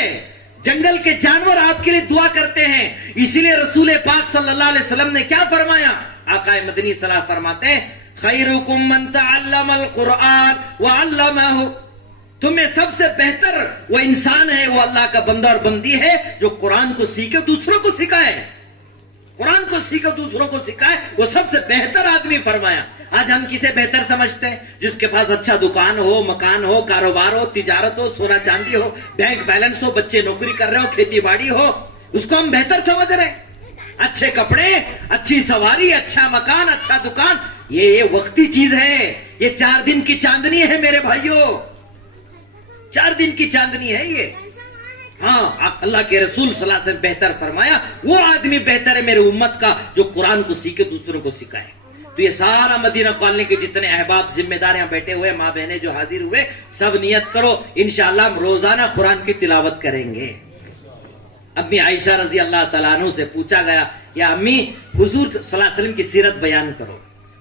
جنگل کے جانور آپ کے لیے دعا کرتے ہیں. اسی لیے رسول پاک صلی اللہ علیہ وسلم نے کیا فرمایا؟ آقا مدنی صلی اللہ علیہ وسلم فرماتے ہیں، خیرکم من تعلم القرآن وعلمہ، تمہیں سب سے بہتر وہ انسان ہے، وہ اللہ کا بندہ اور بندی ہے جو قرآن کو سیکھے دوسروں کو سکھائے. قرآن کو سیکھو دوسروں کو سکھائے، وہ سب سے بہتر آدمی فرمایا. آج ہم کسے بہتر سمجھتے ہیں؟ جس کے پاس اچھا دکان ہو، مکان ہو، کاروبار ہو، تجارت ہو، سونا چاندی ہو، بینک بیلنس ہو، بچے نوکری کر رہے ہو، کھیتی باڑی ہو، اس کو ہم بہتر سمجھ رہے ہیں. اچھے کپڑے، اچھی سواری، اچھا مکان، اچھا دکان، یہ وقتی چیز ہے. یہ 4 دن کی چاندنی ہے میرے بھائیوں، 4 دن کی چاندنی ہے یہ. ہاں، اللہ کے رسول صلی اللہ علیہ وسلم بہتر فرمایا، وہ آدمی بہتر ہے میرے امت کا جو قرآن کو سیکھے دوسروں کو سکھائے. تو یہ سارا مدینہ کالونی کے جتنے احباب ذمہ دار یہاں بیٹھے ہوئے، ماں بہنیں جو حاضر ہوئے، سب نیت کرو انشاءاللہ ہم روزانہ قرآن کی تلاوت کریں گے. امی عائشہ رضی اللہ تعالیٰ عنہ سے پوچھا گیا، یا امی حضور صلی اللہ علیہ وسلم کی سیرت بیان کرو،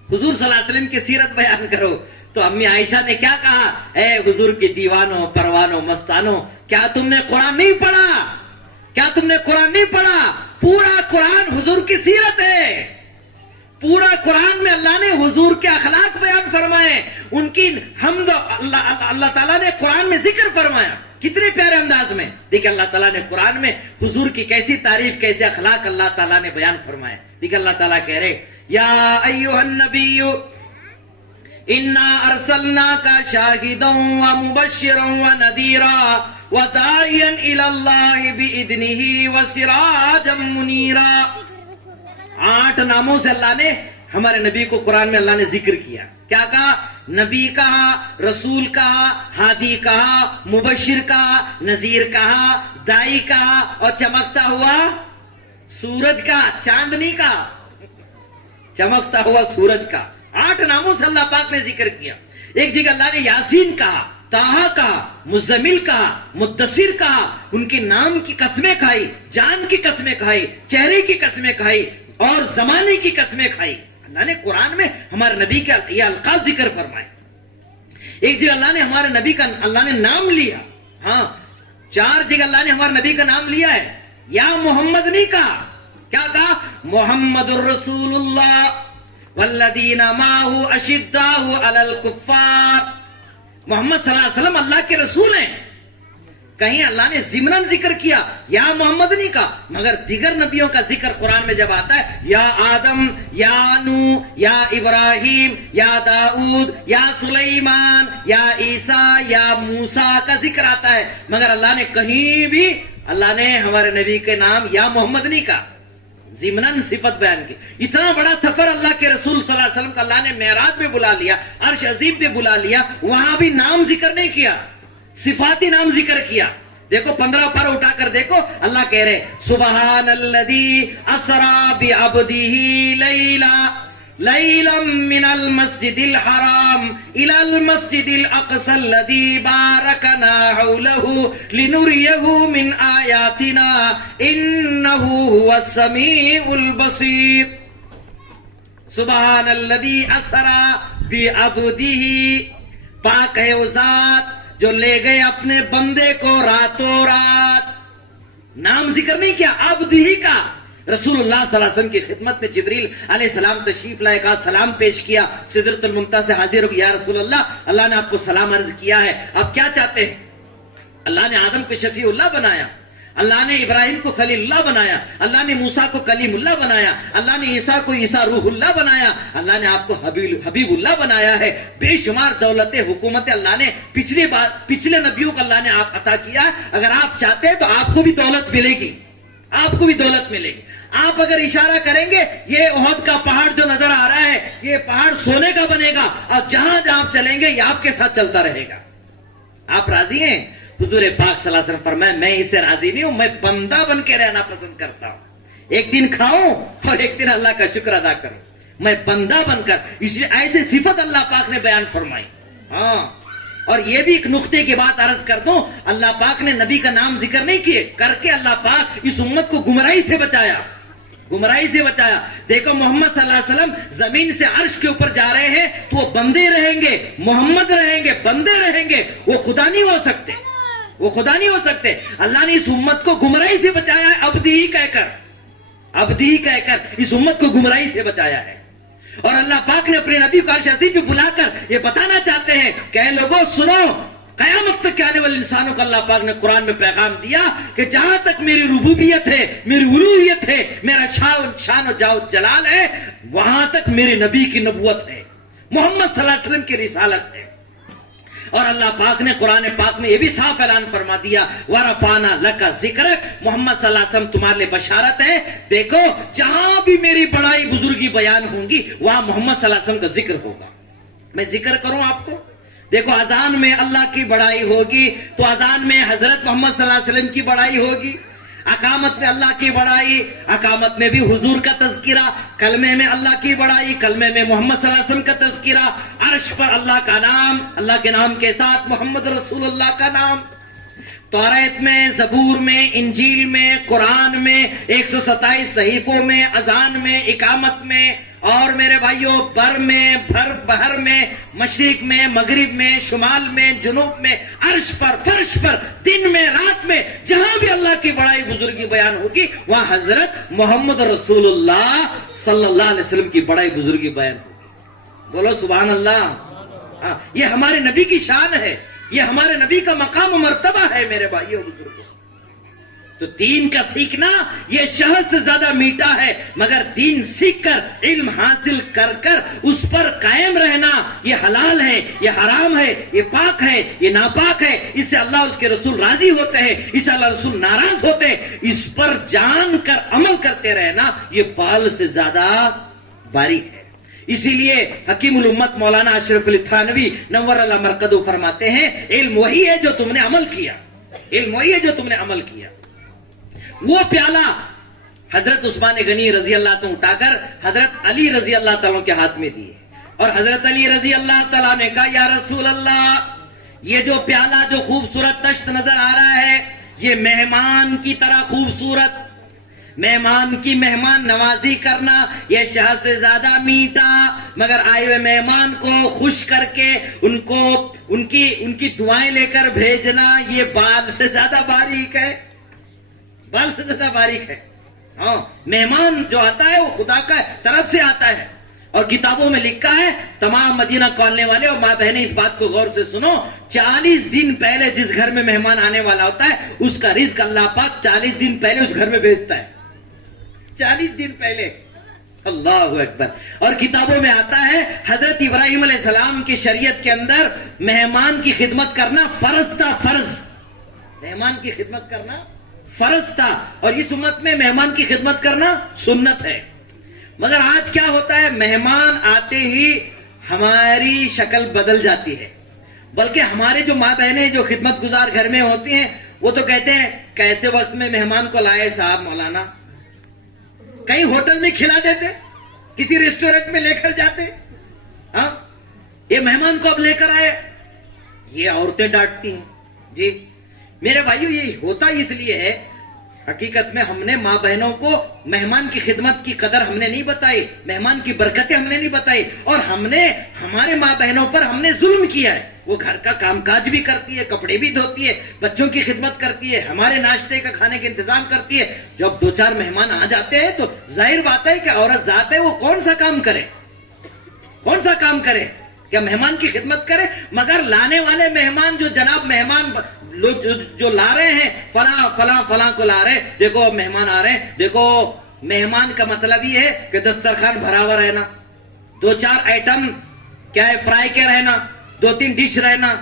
حضور صلی اللہ علیہ وسلم کی سیرت بیان کرو. تو امی عائشہ نے کیا کہا؟ اے حضور کی دیوانوں، پروانوں، مستانوں، کیا تم نے قرآن نہیں پڑھا؟ کیا تم نے قرآن نہیں پڑھا؟ پورا قرآن حضور کی سیرت ہے. پورا قرآن میں اللہ نے حضور کے اخلاق بیان فرمائے، ان کی حمد اللہ تعالیٰ نے قرآن میں ذکر فرمایا. کتنے پیارے انداز میں دیکھیں اللہ تعالیٰ نے قرآن میں حضور کی کیسی تعریف، کیسے اخلاق اللہ تعالیٰ نے بیان فرمائے. دیکھیں اللہ تعالیٰ کہہ رہے، یا ایھا النبی انا ارسلناک شاہدا ومبشرا ونذیرا وداعیا الی اللہ باذنہ وسراجا منیرا. 8 ناموں سے اللہ نے ہمارے نبی کو قرآن میں اللہ نے ذکر کیا. کیا کہا؟ نبی کہا، رسول کہا، ہادی کہا، مبشر کہا، نذیر کہا، دائی کہا، اور چمکتا ہوا سورج کا، چاندنی کا، چمکتا ہوا سورج کا. 8 ناموں سے اللہ پاک نے ذکر کیا. ایک جگہ اللہ نے یاسین کہا، طٰہٰ کہا، مزمل کہا، مدثر کہا. ان کے نام کی قسمیں کھائی، جان کی قسمیں کھائی، چہرے کی قسمیں کھائی اور زمانے کی قسمیں کھائی. اللہ نے قرآن میں ہمارے نبی کے یہ القاب ذکر فرمائے. ایک جگہ اللہ نے ہمارے نبی کا اللہ نے نام لیا. ہاں 4 جگہ اللہ نے ہمارے نبی کا نام لیا ہے. یا محمد نہیں کہا, کیا کہا؟ محمد الرسول اللہ والذین معہ اشداء علی الکفار. محمد صلی اللہ علیہ وسلم اللہ کے رسول ہیں. کہیں اللہ نے ضمناً ذکر کیا, یا محمد نہیں کہا. مگر دیگر نبیوں کا ذکر قرآن میں جب آتا ہے, یا آدم, یا نوح, یا ابراہیم, یا داؤد, یا سلیمان, یا عیسیٰ, یا موسیٰ کا ذکر آتا ہے. مگر اللہ نے کہیں بھی اللہ نے ہمارے نبی کے نام یا محمد نہیں کہا, ضمناً صفت بیان کی. اتنا بڑا سفر اللہ کے رسول صلی اللہ علیہ وسلم کا اللہ نے معراج میں بلا لیا, عرش عظیم پہ بلا لیا, وہاں بھی نام ذکر نہیں کیا, صفاتی نام ذکر کیا. دیکھو 15 پر اٹھا کر دیکھو, اللہ کہہ رہے سبحان الذی اسرا بعبدہ لیلا من المسجد الحرام الى المسجد الاقصى الذي باركنا حوله لنريه من آیاتنا انه هو السمیع البصیر. سبحان الذی اسرا بعبدہ, پاک ہے وہ ذات جو لے گئے اپنے بندے کو راتوں رات. نام ذکر نہیں کیا عبد ہی کا. رسول اللہ صلی اللہ علیہ وسلم کی خدمت میں جبریل علیہ السلام تشریف لائے, کہا سلام پیش کیا, سدرۃ المنتہا سے حاضر ہو گیا, یا رسول اللہ نے آپ کو سلام عرض کیا ہے, آپ کیا چاہتے ہیں؟ اللہ نے آدم کو شفیع اللہ بنایا, اللہ نے ابراہیم کو خلیل اللہ بنایا, اللہ نے موسیٰ کو کلیم اللہ بنایا, اللہ نے عیسیٰ کو عیسیٰ روح اللہ بنایا, اللہ نے آپ کو حبیب اللہ بنایا ہے. بے شمار دولت حکومت اللہ نے پچھلے نبیوں کو اللہ نے آپ عطا کیا ہے. اگر آپ چاہتے ہیں تو آپ کو بھی دولت ملے گی, آپ کو بھی دولت ملے گی. آپ اگر اشارہ کریں گے یہ احد کا پہاڑ جو نظر آ رہا ہے یہ پہاڑ سونے کا بنے گا, اور جہاں جہاں آپ چلیں گے یہ آپ کے ساتھ چلتا رہے گا. آپ راضی ہیں؟ حضور پاک صلی اللہ علیہ وسلم فرمائے میں اس سے راضی نہیں ہوں, میں بندہ بن کے رہنا پسند کرتا ہوں. ایک دن کھاؤں اور ایک دن اللہ کا شکر ادا کروں, میں بندہ بن کر. اس لیے ایسے صفت اللہ پاک نے بیان فرمائی. ہاں, اور یہ بھی ایک نقطے کی بات عرض کر دوں, اللہ پاک نے نبی کا نام ذکر نہیں کیے کر کے اللہ پاک اس امت کو گمراہی سے بچایا, گمراہی سے بچایا. دیکھو محمد صلی اللہ علیہ وسلم زمین سے عرش کے اوپر جا رہے ہیں تو وہ بندے رہیں گے, محمد رہیں گے, بندے رہیں گے, وہ خدا نہیں ہو سکتے, وہ خدا نہیں ہو سکتے. اللہ نے اس امت کو گمراہی سے بچایا ہے, عبدی کہہ کر اس امت کو گمراہی سے بچایا ہے. اور اللہ پاک نے اپنے نبی کو عرش عظیم پہ بلا کر یہ بتانا چاہتے ہیں کہ اے لوگوں سنو, قیامت تک کے آنے والے انسانوں کو اللہ پاک نے قرآن میں پیغام دیا کہ جہاں تک میری ربوبیت ہے, میری الوہیت ہے, میرا شان و جلال ہے, وہاں تک میرے نبی کی نبوت ہے, محمد صلی اللہ علیہ وسلم کی رسالت ہے. اور اللہ پاک نے قرآن پاک میں یہ بھی صاف اعلان فرما دیا وَرَفَعْنَا لَكَ ذِكْرَكَ, محمد صلی اللہ علیہ وسلم تمہارے لیے بشارت ہے. دیکھو جہاں بھی میری بڑائی بزرگی بیان ہوں گی وہاں محمد صلی اللہ علیہ وسلم کا ذکر ہوگا. میں ذکر کروں آپ کو, دیکھو اذان میں اللہ کی بڑائی ہوگی تو اذان میں حضرت محمد صلی اللہ علیہ وسلم کی بڑائی ہوگی. اقامت میں اللہ کی بڑائی, اقامت میں بھی حضور کا تذکرہ, کلمے میں اللہ کی بڑائی, کلمے میں محمد صلی اللہ علیہ وسلم کا تذکرہ, عرش پر اللہ کا نام, اللہ کے نام کے ساتھ محمد رسول اللہ کا نام. توریت میں, زبور میں, انجیل میں, قرآن میں, 127 صحیفوں میں, اذان میں, اقامت میں, اور میرے بھائیوں بر میں, بہر میں, مشرق میں, مغرب میں, شمال میں, جنوب میں, عرش پر, فرش پر, دن میں, رات میں, جہاں بھی اللہ کی بڑائی بزرگی بیان ہوگی وہاں حضرت محمد رسول اللہ صلی اللہ علیہ وسلم کی بڑائی بزرگی بیان ہوگی. بولو سبحان اللہ. ہاں, یہ ہمارے نبی کی شان ہے, یہ ہمارے نبی کا مقام و مرتبہ ہے میرے بھائیوں بزرگوں. تو دین کا سیکھنا یہ شہد سے زیادہ میٹھا ہے, مگر دین سیکھ کر علم حاصل کر کر اس پر قائم رہنا یہ حلال ہے, یہ حرام ہے, یہ پاک ہے, یہ ناپاک ہے. اس سے اللہ اس کے رسول راضی ہوتے ہیں, اس سے اللہ رسول ناراض ہوتے ہیں. اس پر جان کر عمل کرتے رہنا یہ بال سے زیادہ باریک ہے. اسی لیے حکیم الامت مولانا اشرف علی تھانوی نور اللہ مرقدو فرماتے ہیں علم وہی ہے جو تم نے عمل کیا, علم وہی ہے جو تم نے عمل کیا. وہ پیالہ حضرت عثمان غنی رضی اللہ عنہ اٹھا کر حضرت علی رضی اللہ تعالیٰ کے ہاتھ میں دیے, اور حضرت علی رضی اللہ تعالیٰ نے کہا یا رسول اللہ یہ جو پیالہ جو خوبصورت تشت نظر آ رہا ہے یہ مہمان کی طرح خوبصورت, مہمان کی مہمان نوازی کرنا یہ شہد سے زیادہ میٹھا، مگر آئے ہوئے مہمان کو خوش کر کے ان کی دعائیں لے کر بھیجنا یہ بال سے زیادہ باریک ہے، بال سے زیادہ باریک ہے۔ ہاں، مہمان جو آتا ہے وہ خدا کا طرف سے آتا ہے، اور کتابوں میں لکھا ہے، تمام مدینہ کالنے والے اور ماں بہنیں اس بات کو غور سے سنو، 40 دن پہلے جس گھر میں مہمان آنے والا ہوتا ہے اس کا رزق اللہ پاک 40 دن پہلے اس گھر میں بھیجتا ہے، 40 دن پہلے۔ اللہ اکبر۔ اور کتابوں میں آتا ہے حضرت ابراہیم علیہ السلام کی شریعت کے اندر مہمان کی خدمت کرنا فرض تھا، فرض، مہمان کی خدمت کرنا فرض تھا، اور اس امت میں مہمان کی خدمت کرنا سنت ہے۔ مگر آج کیا ہوتا ہے، مہمان آتے ہی ہماری شکل بدل جاتی ہے، بلکہ ہمارے جو ماں بہنیں جو خدمت گزار گھر میں ہوتی ہیں وہ تو کہتے ہیں کیسے وقت میں مہمان کو لائے صاحب مولانا، کہیں ہوٹل میں کھلا دیتے، کسی ریسٹورنٹ میں لے کر جاتے، ہاں یہ مہمان کو اب لے کر آئے، یہ عورتیں ڈانٹتی ہیں۔ جی میرے بھائیو، یہ ہوتا اس لیے ہے، حقیقت میں ہم نے ماں بہنوں کو مہمان کی خدمت کی قدر ہم نے نہیں بتائی، مہمان کی برکتیں ہم نے نہیں بتائی، اور ہم نے ہمارے ماں بہنوں پر ہم نے ظلم کیا ہے۔ وہ گھر کا کام کاج بھی کرتی ہے، کپڑے بھی دھوتی ہے، بچوں کی خدمت کرتی ہے، ہمارے ناشتے کا کھانے کا انتظام کرتی ہے۔ جب 2-4 مہمان آ جاتے ہیں تو ظاہر بات ہے کہ عورت ذات ہے، وہ کون سا کام کرے، کون سا کام کرے، کیا مہمان کی خدمت کرے؟ مگر لانے والے مہمان جو جناب مہمان لوگ جو لا رہے ہیں، فلاں فلاں فلاں کو لا رہے، دیکھو مہمان آ رہے ہیں، دیکھو مہمان کا مطلب یہ ہے کہ دسترخوان بھرا ہوا رہنا، 2-4 آئٹم کیا ہے فرائی کے رہنا، 2-3 ڈش رہنا،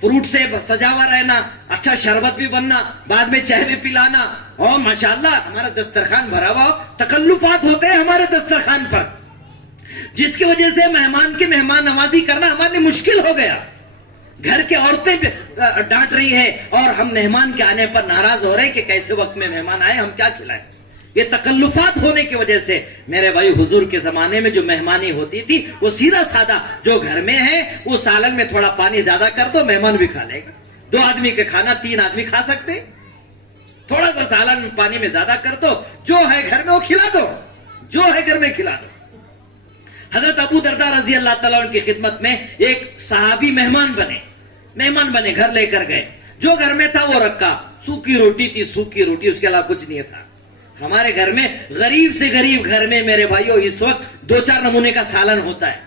فروٹ سے سجا ہوا رہنا، اچھا شربت بھی بننا، بعد میں چائے بھی پلانا، اور ماشاءاللہ ہمارا دسترخوان بھرا ہوا ہو۔ تکلفات ہوتے ہیں ہمارے دسترخوان پر، جس کی وجہ سے مہمان کی مہمان نوازی کرنا ہمارے لیے مشکل ہو گیا۔ گھر کی عورتیں ڈانٹ رہی ہیں اور ہم مہمان کے آنے پر ناراض ہو رہے ہیں کہ کیسے وقت میں مہمان آئے، ہم کیا کھلائیں۔ یہ تکلفات ہونے کی وجہ سے میرے بھائی، حضور کے زمانے میں جو مہمانی ہوتی تھی وہ سیدھا سادہ، جو گھر میں ہے وہ سالن میں تھوڑا پانی زیادہ کر دو، مہمان بھی کھا لے گا۔ 2 آدمی کا کھانا 3 آدمی کھا سکتے، تھوڑا سا سالن پانی میں زیادہ کر دو، جو ہے گھر میں وہ کھلا دو، جو ہے گھر میں کھلا دو۔ حضرت ابو درداء رضی اللہ تعالیٰ عنہ کی خدمت میں ایک صحابی مہمان بنے، گھر لے کر گئے، جو گھر میں تھا وہ رکھا، سوکھی روٹی تھی، سوکھی روٹی، اس کے علاوہ کچھ نہیں تھا۔ ہمارے گھر میں غریب سے غریب گھر میں میرے بھائیوں اس وقت 2-4 نمونے کا سالن ہوتا ہے،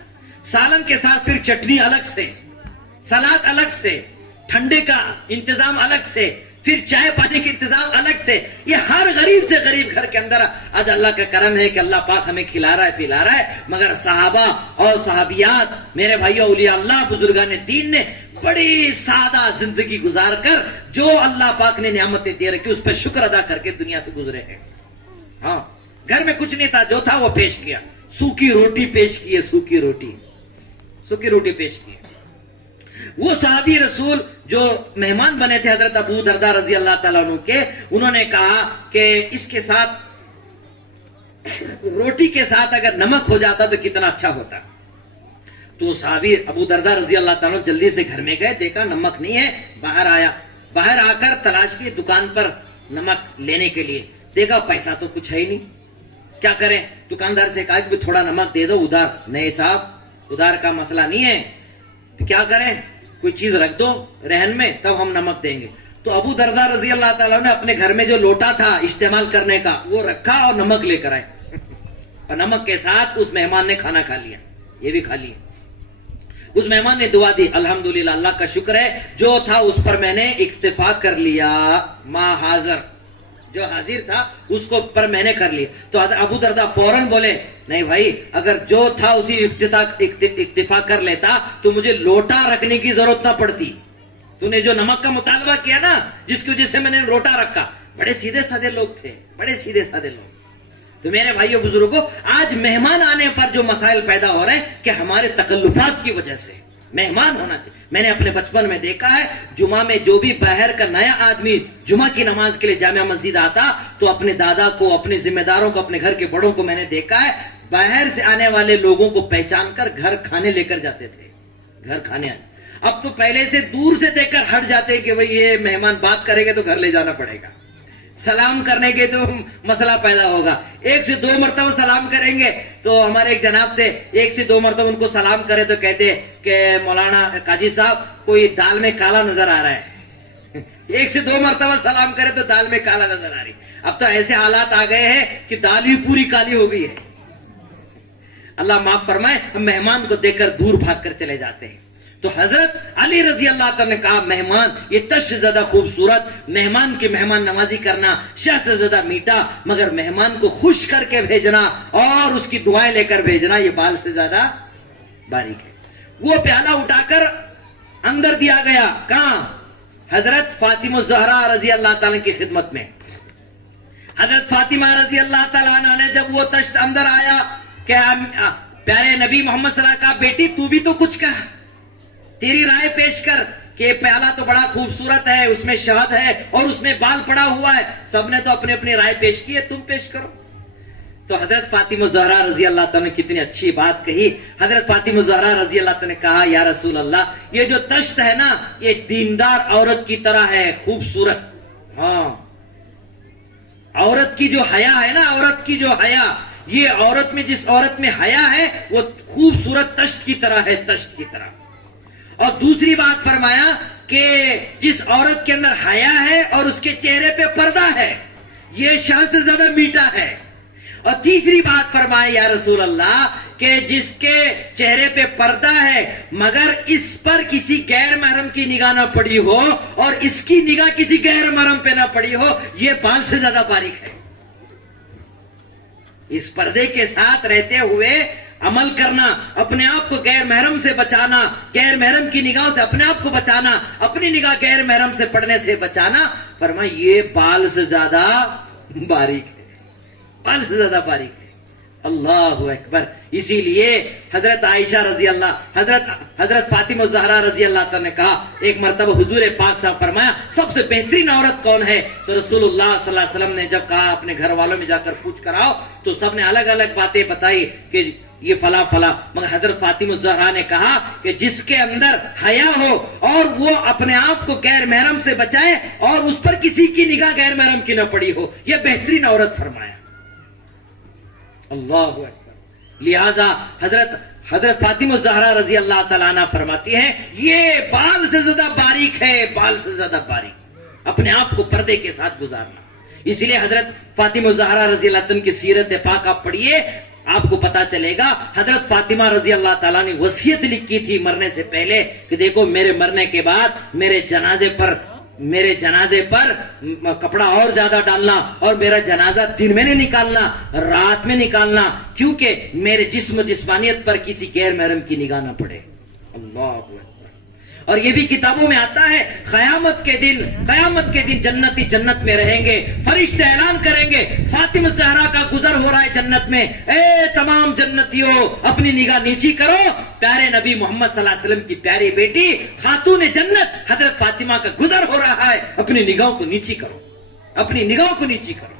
سالن کے ساتھ پھر چٹنی الگ سے، سلاد الگ سے، ٹھنڈے کا انتظام الگ سے، پھر چائے پانی کا انتظام الگ سے۔ یہ ہر غریب سے غریب گھر کے اندر آج اللہ کا کرم ہے کہ اللہ پاک ہمیں کھلا رہا ہے، پلا رہا ہے۔ مگر صحابہ اور صحابیات، میرے بھائیوں، اولیاء اللہ، بزرگان دین نے بڑی سادہ زندگی گزار کر جو اللہ پاک نے نعمتیں دے رکھی اس پر شکر ادا کر کے دنیا سے گزرے ہیں۔ ہاں، گھر میں کچھ نہیں تھا، جو تھا وہ پیش کیا، سوکھی روٹی پیش کی ہے، سوکھی روٹی پیش کی ہے۔ وہ صحابی رسول جو مہمان بنے تھے حضرت ابو درداء رضی اللہ تعالیٰ عنہ کے، انہوں نے کہا کہ اس کے ساتھ، روٹی کے ساتھ اگر نمک ہو جاتا تو کتنا اچھا ہوتا۔ تو صحابی ابو درداء رضی اللہ تعالیٰ عنہ جلدی سے گھر میں گئے، دیکھا نمک نہیں ہے، باہر آیا، باہر آ کر تلاش کی دکان پر نمک لینے کے لیے، دیکھا پیسہ تو کچھ ہے ہی نہیں، کیا کریں؟ دکاندار سے کہا کہ تھوڑا نمک دے دو ادھار۔ نہیں صاحب، ادھار کا مسئلہ نہیں ہے، کیا کریں؟ کوئی چیز رکھ دو رہن میں، تب ہم نمک دیں گے۔ تو ابو درداء رضی اللہ تعالیٰ نے اپنے گھر میں جو لوٹا تھا استعمال کرنے کا وہ رکھا اور نمک لے کر آئے، اور نمک کے ساتھ اس مہمان نے کھانا کھا لیا، یہ بھی کھا لیا۔ اس مہمان نے دعا دی، الحمدللہ، اللہ کا شکر ہے، جو تھا اس پر میں نے اکتفا کر لیا، ما حاضر، جو حاضر تھا اس کو پر میں نے کر لیا۔ تو ابو درداء فوراً بولے، نہیں بھائی، اگر جو تھا اسی اکتفا کر لیتا تو مجھے لوٹا رکھنے کی ضرورت نہ پڑتی۔ تو نے جو نمک کا مطالبہ کیا نا، جس کی وجہ سے میں نے لوٹا رکھا۔ بڑے سیدھے سادے لوگ تھے، بڑے سیدھے سادے لوگ۔ تو میرے بھائیوں بزرگوں، آج مہمان آنے پر جو مسائل پیدا ہو رہے ہیں کہ ہمارے تکلفات کی وجہ سے مہمان ہونا چاہیے۔ میں نے اپنے بچپن میں دیکھا ہے، جمعہ میں جو بھی باہر کا نیا آدمی جمعہ کی نماز کے لیے جامع مسجد آتا تو اپنے دادا کو، اپنے ذمہ داروں کو، اپنے گھر کے بڑوں کو میں نے دیکھا ہے، باہر سے آنے والے لوگوں کو پہچان کر گھر کھانے لے کر جاتے تھے، گھر کھانے آنے۔ اب تو پہلے سے دور سے دیکھ کر ہٹ جاتے کہ بھئی یہ مہمان بات کرے گا تو گھر لے جانا پڑے گا، سلام کرنے کے تو مسئلہ پیدا ہوگا. 1 سے 2 مرتبہ سلام کریں گے تو ہمارے ایک جناب تھے, 1 سے 2 مرتبہ ان کو سلام کرے تو کہتے کہ مولانا قاضی صاحب کوئی دال میں کالا نظر آ رہا ہے. 1 سے 2 مرتبہ سلام کرے تو دال میں کالا نظر آ رہی. اب تو ایسے حالات آ گئے ہیں کہ دال بھی پوری کالی ہو گئی ہے. اللہ معاف فرمائے, ہم مہمان کو دیکھ کر دور بھاگ کر چلے جاتے ہیں. تو حضرت علی رضی اللہ تعالی نے کہا مہمان یہ تش سے زیادہ خوبصورت, مہمان کی مہمان نوازی کرنا شہ سے زیادہ میٹھا, مگر مہمان کو خوش کر کے بھیجنا اور اس کی دعائیں لے کر بھیجنا یہ بال سے زیادہ باریک ہے. وہ پیالہ اٹھا کر اندر دیا گیا, کہاں؟ حضرت فاطمہ الزہرا رضی اللہ تعالی کی خدمت میں. حضرت فاطمہ رضی اللہ تعالیٰ عنہ نے جب وہ تشت اندر آیا کہ پیارے نبی محمد صلی اللہ علیہ وسلم کہا بیٹی تو بھی تو کچھ کہا, تیری رائے پیش کر کہ پیالہ تو بڑا خوبصورت ہے, اس میں شہد ہے اور اس میں بال پڑا ہوا ہے. سب نے تو اپنے اپنی رائے پیش کی ہے, تم پیش کرو. تو حضرت فاطمہ زہرا رضی اللہ تعالیٰ نے کتنی اچھی بات کہی. حضرت فاطمہ زہرا رضی اللہ تعالیٰ نے کہا یا رسول اللہ یہ جو تشت ہے نا یہ دیندار عورت کی طرح ہے, خوبصورت. ہاں, عورت کی جو حیا ہے نا, عورت کی جو حیا, یہ عورت میں جس عورت میں حیا ہے وہ خوبصورت تشت کی طرح ہے, تشت کی طرح. اور دوسری بات فرمایا کہ جس عورت کے اندر حیا ہے اور اس کے چہرے پہ پردہ ہے یہ شہد سے زیادہ میٹھا ہے. اور تیسری بات فرمایا یا رسول اللہ کہ جس کے چہرے پہ پردہ ہے مگر اس پر کسی غیر محرم کی نگاہ نہ پڑی ہو اور اس کی نگاہ کسی غیر محرم پہ نہ پڑی ہو یہ بال سے زیادہ باریک ہے. اس پردے کے ساتھ رہتے ہوئے عمل کرنا, اپنے آپ کو غیر محرم سے بچانا, غیر محرم کی نگاہوں سے اپنے آپ کو بچانا, اپنی نگاہ غیر محرم سے پڑنے سے بچانا, فرمایا یہ بال سے زیادہ باریک ہے, بال سے زیادہ باریک ہے. اللہ اکبر. اسی لیے حضرت عائشہ رضی اللہ حضرت فاطمہ الزہرا رضی اللہ تعالی نے کہا ایک مرتبہ حضور پاک صاحب فرمایا سب سے بہترین عورت کون ہے؟ تو رسول اللہ صلی اللہ علیہ وسلم نے جب کہا اپنے گھر والوں میں جا کر پوچھ کر آؤ تو سب نے الگ الگ باتیں بتائی کہ یہ فلاں فلاں, مگر حضرت فاطمہ الزہرا نے کہا کہ جس کے اندر حیا ہو اور وہ اپنے آپ کو غیر محرم سے بچائے اور اس پر کسی کی نگاہ غیر محرم کی نہ پڑی ہو یہ بہترین عورت فرمایا. اللہ اکبر. لہذا حضرت فاطمہ الزہرا رضی اللہ تعالیٰ عنہ فرماتی ہیں یہ بال سے زیادہ باریک ہے, بال سے زیادہ باریک, اپنے آپ کو پردے کے ساتھ گزارنا. اس لیے حضرت فاطمہ الزہرا رضی اللہ عنہ کی سیرت پاک آپ پڑھیے, آپ کو پتا چلے گا. حضرت فاطمہ رضی اللہ تعالیٰ نے وصیت لکھی تھی مرنے سے پہلے کہ دیکھو میرے مرنے کے بعد میرے جنازے پر کپڑا اور زیادہ ڈالنا اور میرا جنازہ دن میں نہیں نکالنا, رات میں نکالنا, کیونکہ میرے جسمانیت پر کسی غیر محرم کی نگاہ نہ پڑے. اللہ اکبر. اور یہ بھی کتابوں میں آتا ہے قیامت کے دن جنتی جنت میں رہیں گے, فرشتے اعلان کریں گے فاطمہ زہرا کا گزر ہو رہا ہے جنت میں, اے تمام جنتیوں اپنی نگاہ نیچی کرو, پیارے نبی محمد صلی اللہ علیہ وسلم کی پیاری بیٹی خاتون جنت حضرت فاطمہ کا گزر ہو رہا ہے, اپنی نگاہوں کو نیچی کرو, اپنی نگاہوں کو نیچی کرو.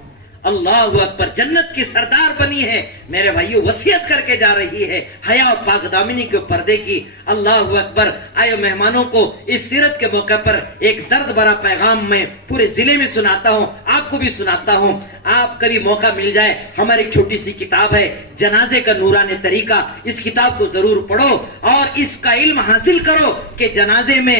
اللہ اکبر. جنت کی سردار بنی ہے میرے بھائیو, وصیت کر کے جا رہی ہے حیا اور پاک دامنی کے پردے کی. اللہ اکبر. آئے مہمانوں کو اس سیرت کے موقع پر ایک درد بھرا پیغام میں پورے ضلع میں سناتا ہوں, آپ کو بھی سناتا ہوں. آپ کبھی موقع مل جائے, ہماری ایک چھوٹی سی کتاب ہے جنازے کا نورانی طریقہ, اس کتاب کو ضرور پڑھو اور اس کا علم حاصل کرو کہ جنازے میں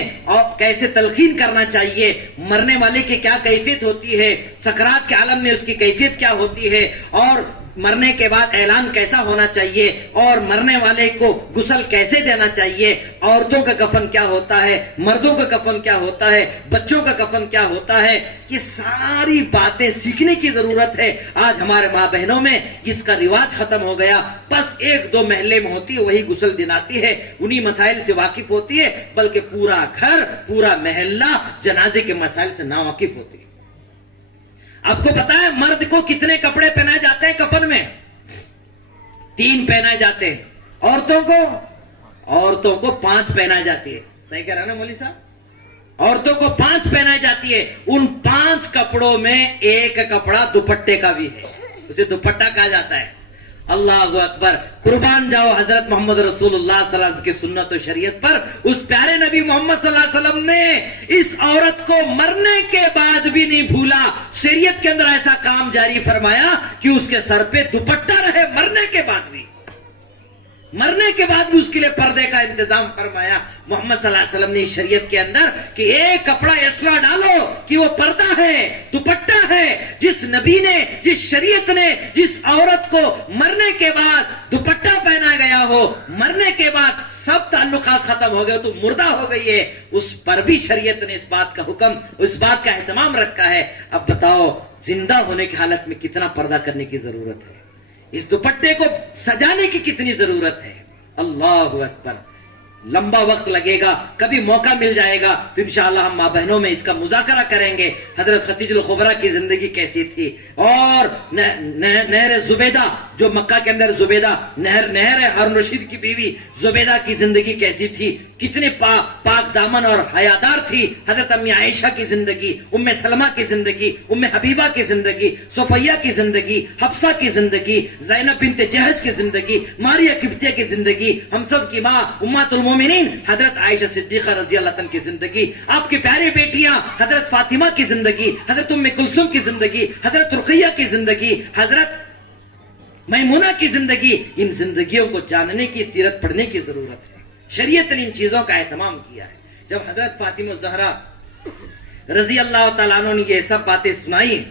کیسے تلقین کرنا چاہیے, مرنے والے کی کیا کیفیت ہوتی ہے, سکرات کے عالم میں اس کی کیفیت کیا ہوتی ہے, اور مرنے کے بعد اعلان کیسا ہونا چاہیے, اور مرنے والے کو غسل کیسے دینا چاہیے, عورتوں کا کفن کیا ہوتا ہے, مردوں کا کفن کیا ہوتا ہے, بچوں کا کفن کیا ہوتا ہے, یہ ساری باتیں سیکھنے کی ضرورت ہے. آج ہمارے ماں بہنوں میں جس کا رواج ختم ہو گیا, بس 1-2 محلے میں ہوتی ہے وہی غسل دلاتی ہے, انہی مسائل سے واقف ہوتی ہے, بلکہ پورا گھر پورا محلہ جنازے کے مسائل سے ناواقف ہوتی ہے. آپ کو پتا ہے مرد کو کتنے کپڑے پہنائے جاتے ہیں کفن میں؟ 3 پہنائے جاتے ہیں. عورتوں کو 5 پہنائے جاتی ہے. صحیح کہہ رہا نا مولوی صاحب؟ عورتوں کو 5 پہنائی جاتی ہے. ان 5 کپڑوں میں ایک کپڑا دوپٹے کا بھی ہے, اسے دوپٹہ کہا جاتا ہے. اللہ اکبر. قربان جاؤ حضرت محمد رسول اللہ صلی اللہ علیہ وسلم کی سنت و شریعت پر. اس پیارے نبی محمد صلی اللہ علیہ وسلم نے اس عورت کو مرنے کے بعد بھی نہیں بھولا. شریعت کے اندر ایسا کام جاری فرمایا کہ اس کے سر پہ دوپٹہ رہے مرنے کے بعد بھی. مرنے کے بعد بھی اس کے لیے پردے کا انتظام فرمایا محمد صلی اللہ علیہ وسلم نے شریعت کے اندر کہ ایک کپڑا ایکسٹرا ڈالو کہ وہ پردہ ہے, دوپٹہ ہے. جس نبی نے, جس شریعت نے جس عورت کو مرنے کے بعد دوپٹہ پہنا گیا ہو, مرنے کے بعد سب تعلقات ختم ہو گئے تو مردہ ہو گئی ہے, اس پر بھی شریعت نے اس بات کا حکم, اس بات کا اہتمام رکھا ہے. اب بتاؤ زندہ ہونے کی حالت میں کتنا پردہ کرنے کی ضرورت ہے, اس دوپٹے کو سجانے کی کتنی ضرورت ہے. اللہ اکبر. لمبا وقت لگے گا, کبھی موقع مل جائے گا تو انشاءاللہ ہم ماں بہنوں میں اس کا مذاکرہ کریں گے. حضرت خدیجہ الکبریٰ کی زندگی کیسی تھی, اور نہر زبیدہ جو مکہ کے اندر زبیدہ نہر ہارون رشید کی بیوی زبیدہ کی زندگی کیسی تھی, کتنے پاک دامن اور حیادار تھی. حضرت امی عائشہ کی زندگی, ام سلمہ کی زندگی, ام حبیبہ کی زندگی, صفیہ کی زندگی, حفصہ کی زندگی, زینب بنت جہش کی زندگی, ماریہ قبطیہ کی زندگی, ہم سب کی ماں امہات المومنین حضرت عائشہ صدیقہ رضی اللہ عنہ کی زندگی, آپ کی پیاری بیٹیاں حضرت فاطمہ کی زندگی, حضرت ام کلثوم کی زندگی, حضرت رقیہ کی زندگی, حضرت میمونہ کی زندگی. ان زندگیوں کو جاننے کی, سیرت پڑھنے کی ضرورت ہے. شریعت نے ان چیزوں کا اہتمام کیا ہے. جب حضرت فاطمہ الزہرا رضی اللہ تعالیٰ عنہ نے یہ سب باتیں سنائی,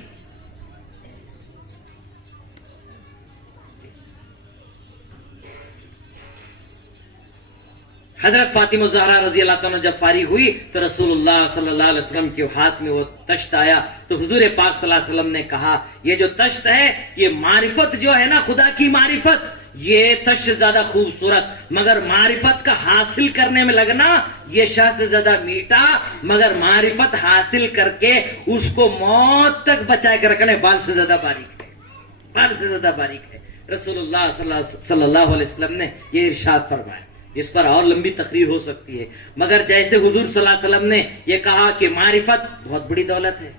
حضرت فاطمہ الزہرا رضی اللہ عنہ جب فارغ ہوئی تو رسول اللہ صلی اللہ علیہ وسلم کے ہاتھ میں وہ تشت آیا. تو حضور پاک صلی اللہ علیہ وسلم نے کہا یہ جو تشت ہے یہ معرفت جو ہے نا, خدا کی معرفت, یہ تشت زیادہ خوبصورت, مگر معرفت کا حاصل کرنے میں لگنا یہ شہد سے زیادہ میٹھا, مگر معرفت حاصل کر کے اس کو موت تک بچا کے رکھنے بال سے زیادہ باریک ہے, بال سے زیادہ باریک ہے. رسول اللہ صلی اللہ علیہ وسلم نے یہ ارشاد فرمایا. اس پر اور لمبی تقریر ہو سکتی ہے, مگر جیسے حضور صلی اللہ علیہ وسلم نے یہ کہا کہ معرفت بہت بڑی دولت ہے,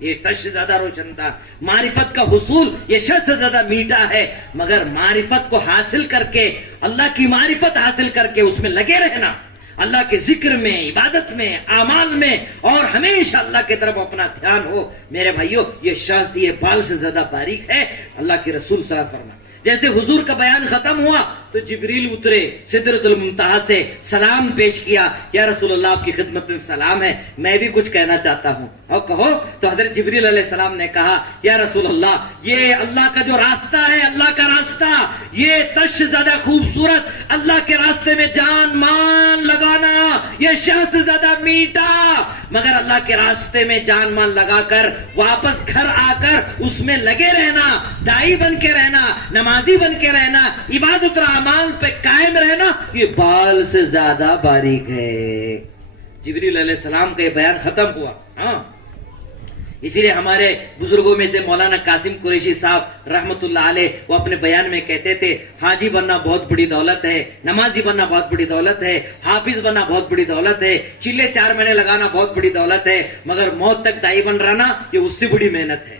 یہ تش سے زیادہ روشن تھا. معرفت کا حصول یہ شخص سے زیادہ میٹھا ہے, مگر معرفت کو حاصل کر کے, اللہ کی معرفت حاصل کر کے اس میں لگے رہنا, اللہ کے ذکر میں, عبادت میں, اعمال میں, اور ہمیشہ اللہ کی طرف اپنا دھیان ہو. میرے بھائیو یہ شخص یہ بال سے زیادہ باریک ہے. اللہ کے رسول صلی اللہ علیہ وسلم فرمایا جیسے حضور کا بیان ختم ہوا تو جبریل اترے, سدرۃ المنتہا سے سلام پیش کیا. یا رسول اللہ آپ کی خدمت میں سلام ہے, میں بھی کچھ کہنا چاہتا ہوں, اور کہو. تو حضرت جبریل علیہ السلام نے کہا یا رسول اللہ یہ اللہ کا جو راستہ ہے, اللہ کا راستہ, یہ تش زیادہ خوبصورت, اللہ کے راستے میں جان مان لگانا یہ شہد سے زیادہ میٹھا, مگر اللہ کے راستے میں جان مان لگا کر واپس گھر آ کر اس میں لگے رہنا, دائی بن کے رہنا, نمازی بن کے رہنا, عبادت اور اعمال پہ قائم رہنا, یہ بال سے زیادہ باریک ہے. جبریل علیہ السلام کا یہ بیان ختم ہوا. ہاں, اسی لیے ہمارے بزرگوں میں سے مولانا قاسم قریشی صاحب رحمت اللہ علیہ وہ اپنے بیان میں کہتے تھے حاجی بننا بہت بڑی دولت ہے, نمازی بننا بہت بڑی دولت ہے, حافظ بننا بہت بڑی دولت ہے, چلے 4 مہینے لگانا بہت بڑی دولت ہے, مگر موت تک دائی بن رہنا یہ اس سے بڑی محنت ہے.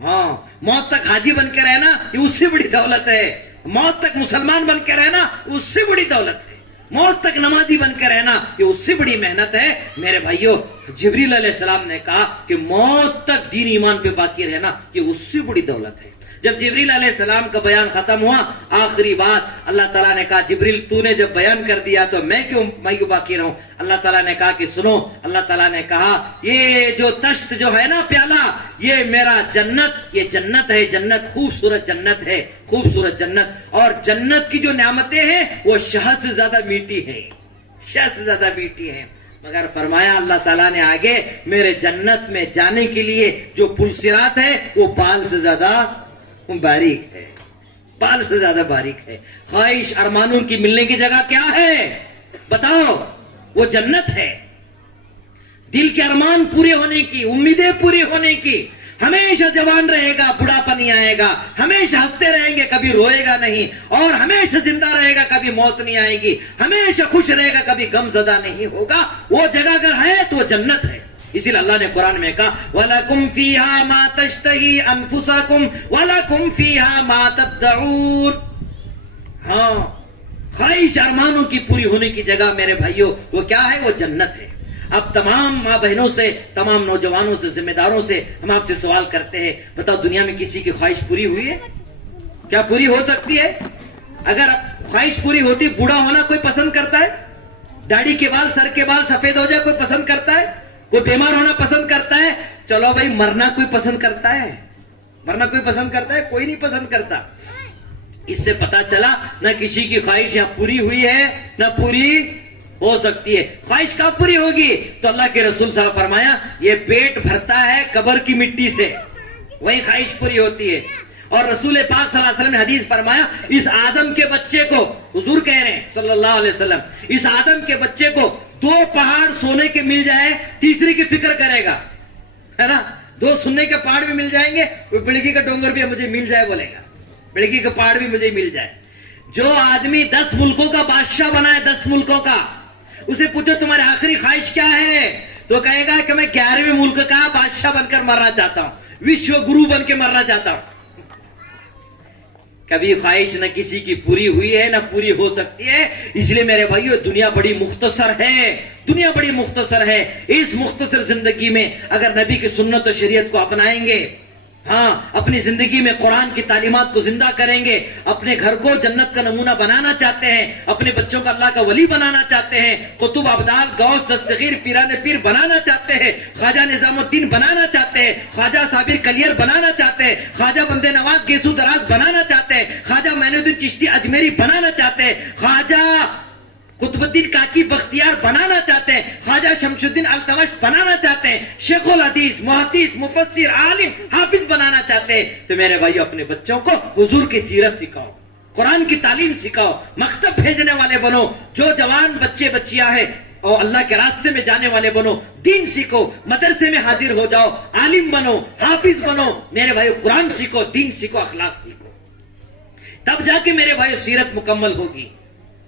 ہاں, موت تک حاجی بن کے رہنا یہ اس سے بڑی دولت ہے, موت تک مسلمان بن کے رہنا اس سے بڑی دولت ہے, موت تک نمازی بن کے رہنا یہ اس سے بڑی محنت ہے. میرے بھائیو جبریل علیہ السلام نے کہا کہ موت تک دین ایمان پہ باقی رہنا یہ اس سے بڑی دولت ہے. جب جبریل علیہ السلام کا بیان ختم ہوا, آخری بات اللہ تعالیٰ نے کہا جبریل تو نے جب بیان کر دیا تو میں کیوں باقی رہوں. اللہ تعالیٰ نے کہا کہ سنو, اللہ تعالیٰ نے کہا یہ جو تشت جو ہے نا پیالہ یہ میرا جنت, یہ جنت ہے, جنت خوبصورت جنت ہے, خوبصورت جنت, اور جنت کی جو نعمتیں ہیں وہ شہد سے زیادہ میٹھی ہے, شہد سے زیادہ میٹھی ہے. مگر فرمایا اللہ تعالیٰ نے آگے میرے جنت میں جانے کے لیے جو پل صراط ہے وہ بال سے زیادہ باریک ہے, بال سے زیادہ باریک ہے. خواہش ارمانوں کی ملنے کی جگہ کیا ہے بتاؤ, وہ جنت ہے. دل کے ارمان پورے ہونے کی, امیدیں پوری ہونے کی, ہمیشہ جوان رہے گا, بڑھاپا نہیں آئے گا, ہمیشہ ہنستے رہیں گے, کبھی روئے گا نہیں, اور ہمیشہ زندہ رہے گا, کبھی موت نہیں آئے گی, ہمیشہ خوش رہے گا, کبھی غم زدہ نہیں ہوگا. وہ جگہ اگر ہے تو وہ جنت ہے. اسی لیے اللہ نے قرآن میں کہا وَلَكُمْ فِيهَا مَا تَشْتَهِي أَنفُسَكُمْ وَلَكُمْ فِيهَا مَا تَدَّعُونَ. ہاں خواہش ارمانوں کی پوری ہونے کی جگہ میرے بھائیوں وہ کیا ہے؟ وہ جنت ہے. اب تمام ماں بہنوں سے، تمام نوجوانوں سے، ذمہ داروں سے ہم آپ سے سوال کرتے ہیں، بتاؤ دنیا میں کسی کی خواہش پوری ہوئی ہے؟ کیا پوری ہو سکتی ہے؟ اگر خواہش پوری ہوتی، بوڑھا ہونا کوئی پسند کرتا ہے؟ داڑھی کے بال، سر کے بال سفید ہو جائے کوئی پسند کرتا ہے؟ کوئی بیمار ہونا پسند کرتا ہے؟ چلو بھائی مرنا کوئی پسند کرتا ہے؟ مرنا کوئی پسند کرتا ہے؟ کوئی نہیں پسند کرتا. اس سے پتا چلا نہ کسی کی خواہش یہاں پوری ہوئی ہے نہ پوری ہو سکتی ہے. خواہش کب پوری ہوگی؟ تو اللہ کے رسول صلی اللہ علیہ وسلم فرمایا یہ پیٹ بھرتا ہے قبر کی مٹی سے، وہی خواہش پوری ہوتی ہے. اور رسول پاک صلی اللہ علیہ وسلم نے حدیث فرمایا اس آدم کے بچے کو، حضور کہہ رہے ہیں صلی اللہ علیہ وسلم، اس آدم کے بچے کو 2 پہاڑ سونے کے مل جائے تیسری کی فکر کرے گا، ہے نا. 2 سونے کے پہاڑ بھی مل جائیں گے، بڑکی کا ڈونگر بھی مجھے مل جائے بولے گا، بڑکی کا پہاڑ بھی مجھے مل جائے. جو آدمی 10 ملکوں کا بادشاہ بنا ہے، 10 ملکوں کا، اسے پوچھو تمہاری آخری خواہش کیا ہے تو کہے گا کہ میں 11ویں ملک کا بادشاہ بن کر مرنا چاہتا ہوں، وشو گرو بن کے مرنا چاہتا ہوں. کبھی خواہش نہ کسی کی پوری ہوئی ہے نہ پوری ہو سکتی ہے. اس لیے میرے بھائیو دنیا بڑی مختصر ہے، دنیا بڑی مختصر ہے. اس مختصر زندگی میں اگر نبی کی سنت و شریعت کو اپنائیں گے، ہاں اپنی زندگی میں قرآن کی تعلیمات کو زندہ کریں گے، اپنے گھر کو جنت کا نمونہ بنانا چاہتے ہیں، اپنے بچوں کو اللہ کا ولی بنانا چاہتے ہیں، قطب ابدال غوث دستگیر پیران پیر بنانا چاہتے ہیں، خواجہ نظام الدین بنانا چاہتے ہیں، خواجہ صابر کلیر بنانا چاہتے ہیں، خواجہ بندے نواز گیسو دراز بنانا چاہتے ہیں، خواجہ معین الدین چشتی اجمیری بنانا چاہتے ہیں، خواجہ قطب الدین کاکی بختیار بنانا چاہتے ہیں، خواجہ شمس الدین التمش بنانا چاہتے ہیں، شیخ الحدیث محدث مفسر عالم حافظ بنانا چاہتے ہیں. تو میرے بھائیو اپنے بچوں کو حضور کی سیرت سکھاؤ، قرآن کی تعلیم سکھاؤ، مکتب بھیجنے والے بنو. جو جوان بچے بچیاں ہیں اور اللہ کے راستے میں جانے والے بنو، دین سیکھو، مدرسے میں حاضر ہو جاؤ، عالم بنو، حافظ بنو. میرے بھائیو قرآن سیکھو، دین سیکھو، اخلاق سیکھو، تب جا کے میرے بھائیو سیرت مکمل ہوگی.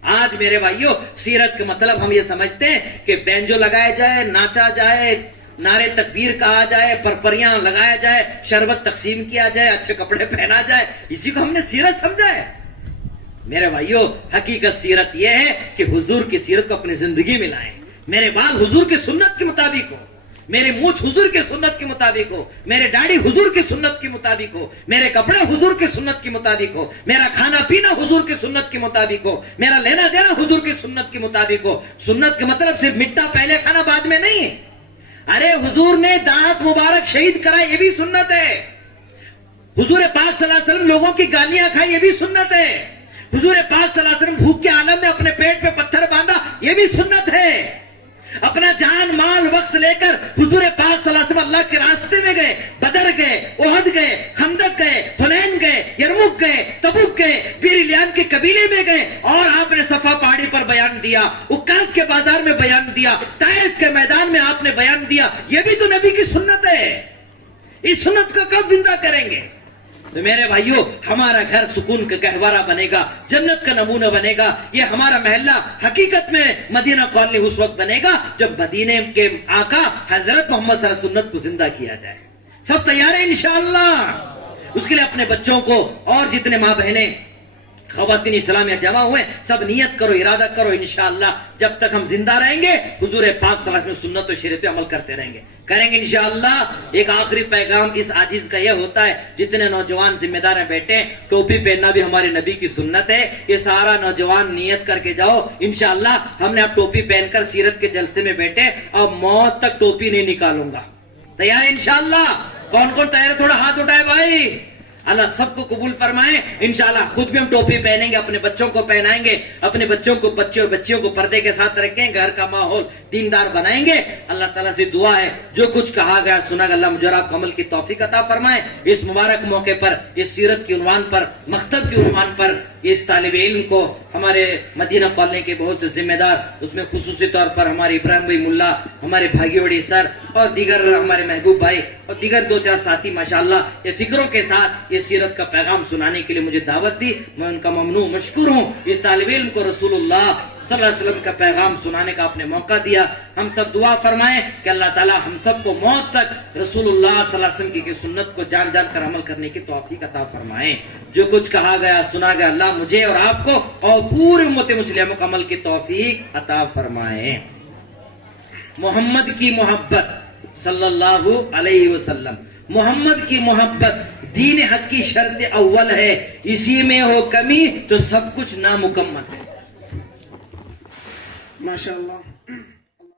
آج میرے بھائیوں سیرت کا مطلب ہم یہ سمجھتے ہیں کہ بینجو لگایا جائے، ناچا جائے، نعرے تکبیر کہا جائے، پرپریاں لگایا جائے، شربت تقسیم کیا جائے، اچھے کپڑے پہنا جائے، اسی کو ہم نے سیرت سمجھا ہے. میرے بھائیوں حقیقت سیرت یہ ہے کہ حضور کی سیرت کو اپنی زندگی میں لائیں. میرے بال حضور کی سنت کے مطابق ہو، میرے مونچھ حضور کے سنت کے مطابق ہو، میرے داڑھی حضور کی سنت کے مطابق ہو، میرے کپڑے حضور کی سنت کے مطابق ہو، میرا کھانا پینا حضور کی سنت کے مطابق ہو، میرا لینا دینا حضور کی سنت کے مطابق ہو. سنت کا مطلب صرف مٹا پہلے کھانا بعد میں نہیں ہے. ارے حضور نے دانت مبارک شہید کرا، یہ بھی سنت ہے. حضور پاک صلی اللہ علیہ وسلم لوگوں کی گالیاں کھائی، یہ بھی سنت ہے. حضور پاک صلی اللہ علیہ وسلم بھوک کے عالم میں اپنے پیٹ پہ پتھر باندھا، یہ بھی سنت ہے. اپنا جان مال وقت لے کر حضور پاک صلی اللہ علیہ وسلم اللہ کے راستے میں گئے، بدر گئے، احد گئے، خندق گئے، حنین گئے، یرموک گئے، تبوک گئے، پیر لیان کے قبیلے میں گئے اور آپ نے صفا پہاڑی پر بیان دیا، عکاظ کے بازار میں بیان دیا، طائف کے میدان میں آپ نے بیان دیا. یہ بھی تو نبی کی سنت ہے. اس سنت کو کب زندہ کریں گے؟ تو میرے بھائیوں ہمارا گھر سکون کا گہوارہ بنے گا، جنت کا نمونہ بنے گا. یہ ہمارا محلہ حقیقت میں مدینہ کالونی اس وقت بنے گا جب مدینے کے آقا حضرت محمد صلی اللہ علیہ وسلم سنت کو زندہ کیا جائے. سب تیار ہیں انشاءاللہ؟ اس کے لیے اپنے بچوں کو اور جتنے ماں بہنیں خواتین اسلامیہ جمع ہوئے سب نیت کرو، ارادہ کرو، انشاءاللہ جب تک ہم زندہ رہیں گے حضور پاک صلی اللہ علیہ وسلم سنت و شریعت پہ عمل کرتے رہیں گے، کریں گے انشاءاللہ. ایک آخری پیغام اس عاجز کا یہ ہوتا ہے، جتنے نوجوان ذمہ دار ہیں بیٹھے، ٹوپی پہننا بھی ہمارے نبی کی سنت ہے. یہ سارا نوجوان نیت کر کے جاؤ انشاءاللہ ہم نے اب ٹوپی پہن کر سیرت کے جلسے میں بیٹھے، اب موت تک ٹوپی نہیں نکالوں گا. تیار ہے انشاءاللہ؟ کون کون تیار ہے؟ تھوڑا ہاتھ اٹھائے بھائی. اللہ سب کو قبول فرمائے. انشاءاللہ خود بھی ہم ٹوپی پہنیں گے، اپنے بچوں کو پہنائیں گے، اپنے بچوں کو بچیوں کو پردے کے ساتھ رکھیں، گھر کا ماحول دیندار بنائیں گے. اللہ تعالیٰ سے دعا ہے جو کچھ کہا گیا سنا گیا اللہ مجھے آپ کو عمل کی توفیق عطا فرمائے. اس مبارک موقع پر، اس سیرت کے عنوان پر، مکتب کے عنوان پر اس طالب علم کو ہمارے مدینہ کالونی کے بہت سے ذمہ دار، اس میں خصوصی طور پر ہمارے ابراہیم بھائی ملا، ہمارے بھاگیوڑی سر اور دیگر ہمارے محبوب بھائی اور دیگر 2-4 ساتھی ماشاءاللہ یہ فکروں کے ساتھ یہ سیرت کا پیغام سنانے کے لیے مجھے دعوت دی. میں ان کا ممنون مشکور ہوں. اس طالب علم کو رسول اللہ صلی اللہ علیہ وسلم کا پیغام سنانے کا آپ نے موقع دیا. ہم سب دعا فرمائیں کہ اللہ تعالیٰ ہم سب کو موت تک رسول اللہ صلی اللہ علیہ وسلم کی سنت کو جان جان کر عمل کرنے کی توفیق عطا فرمائیں. جو کچھ کہا گیا سنا گیا اللہ مجھے اور آپ کو اور پوری امت مسلمہ کو عمل کی توفیق عطا فرمائیں. محمد کی محبت صلی اللہ علیہ وسلم، محمد کی محبت دین حق کی شرط اول ہے. اسی میں ہو کمی تو سب کچھ نامکمل ہے. ماشاءاللہ.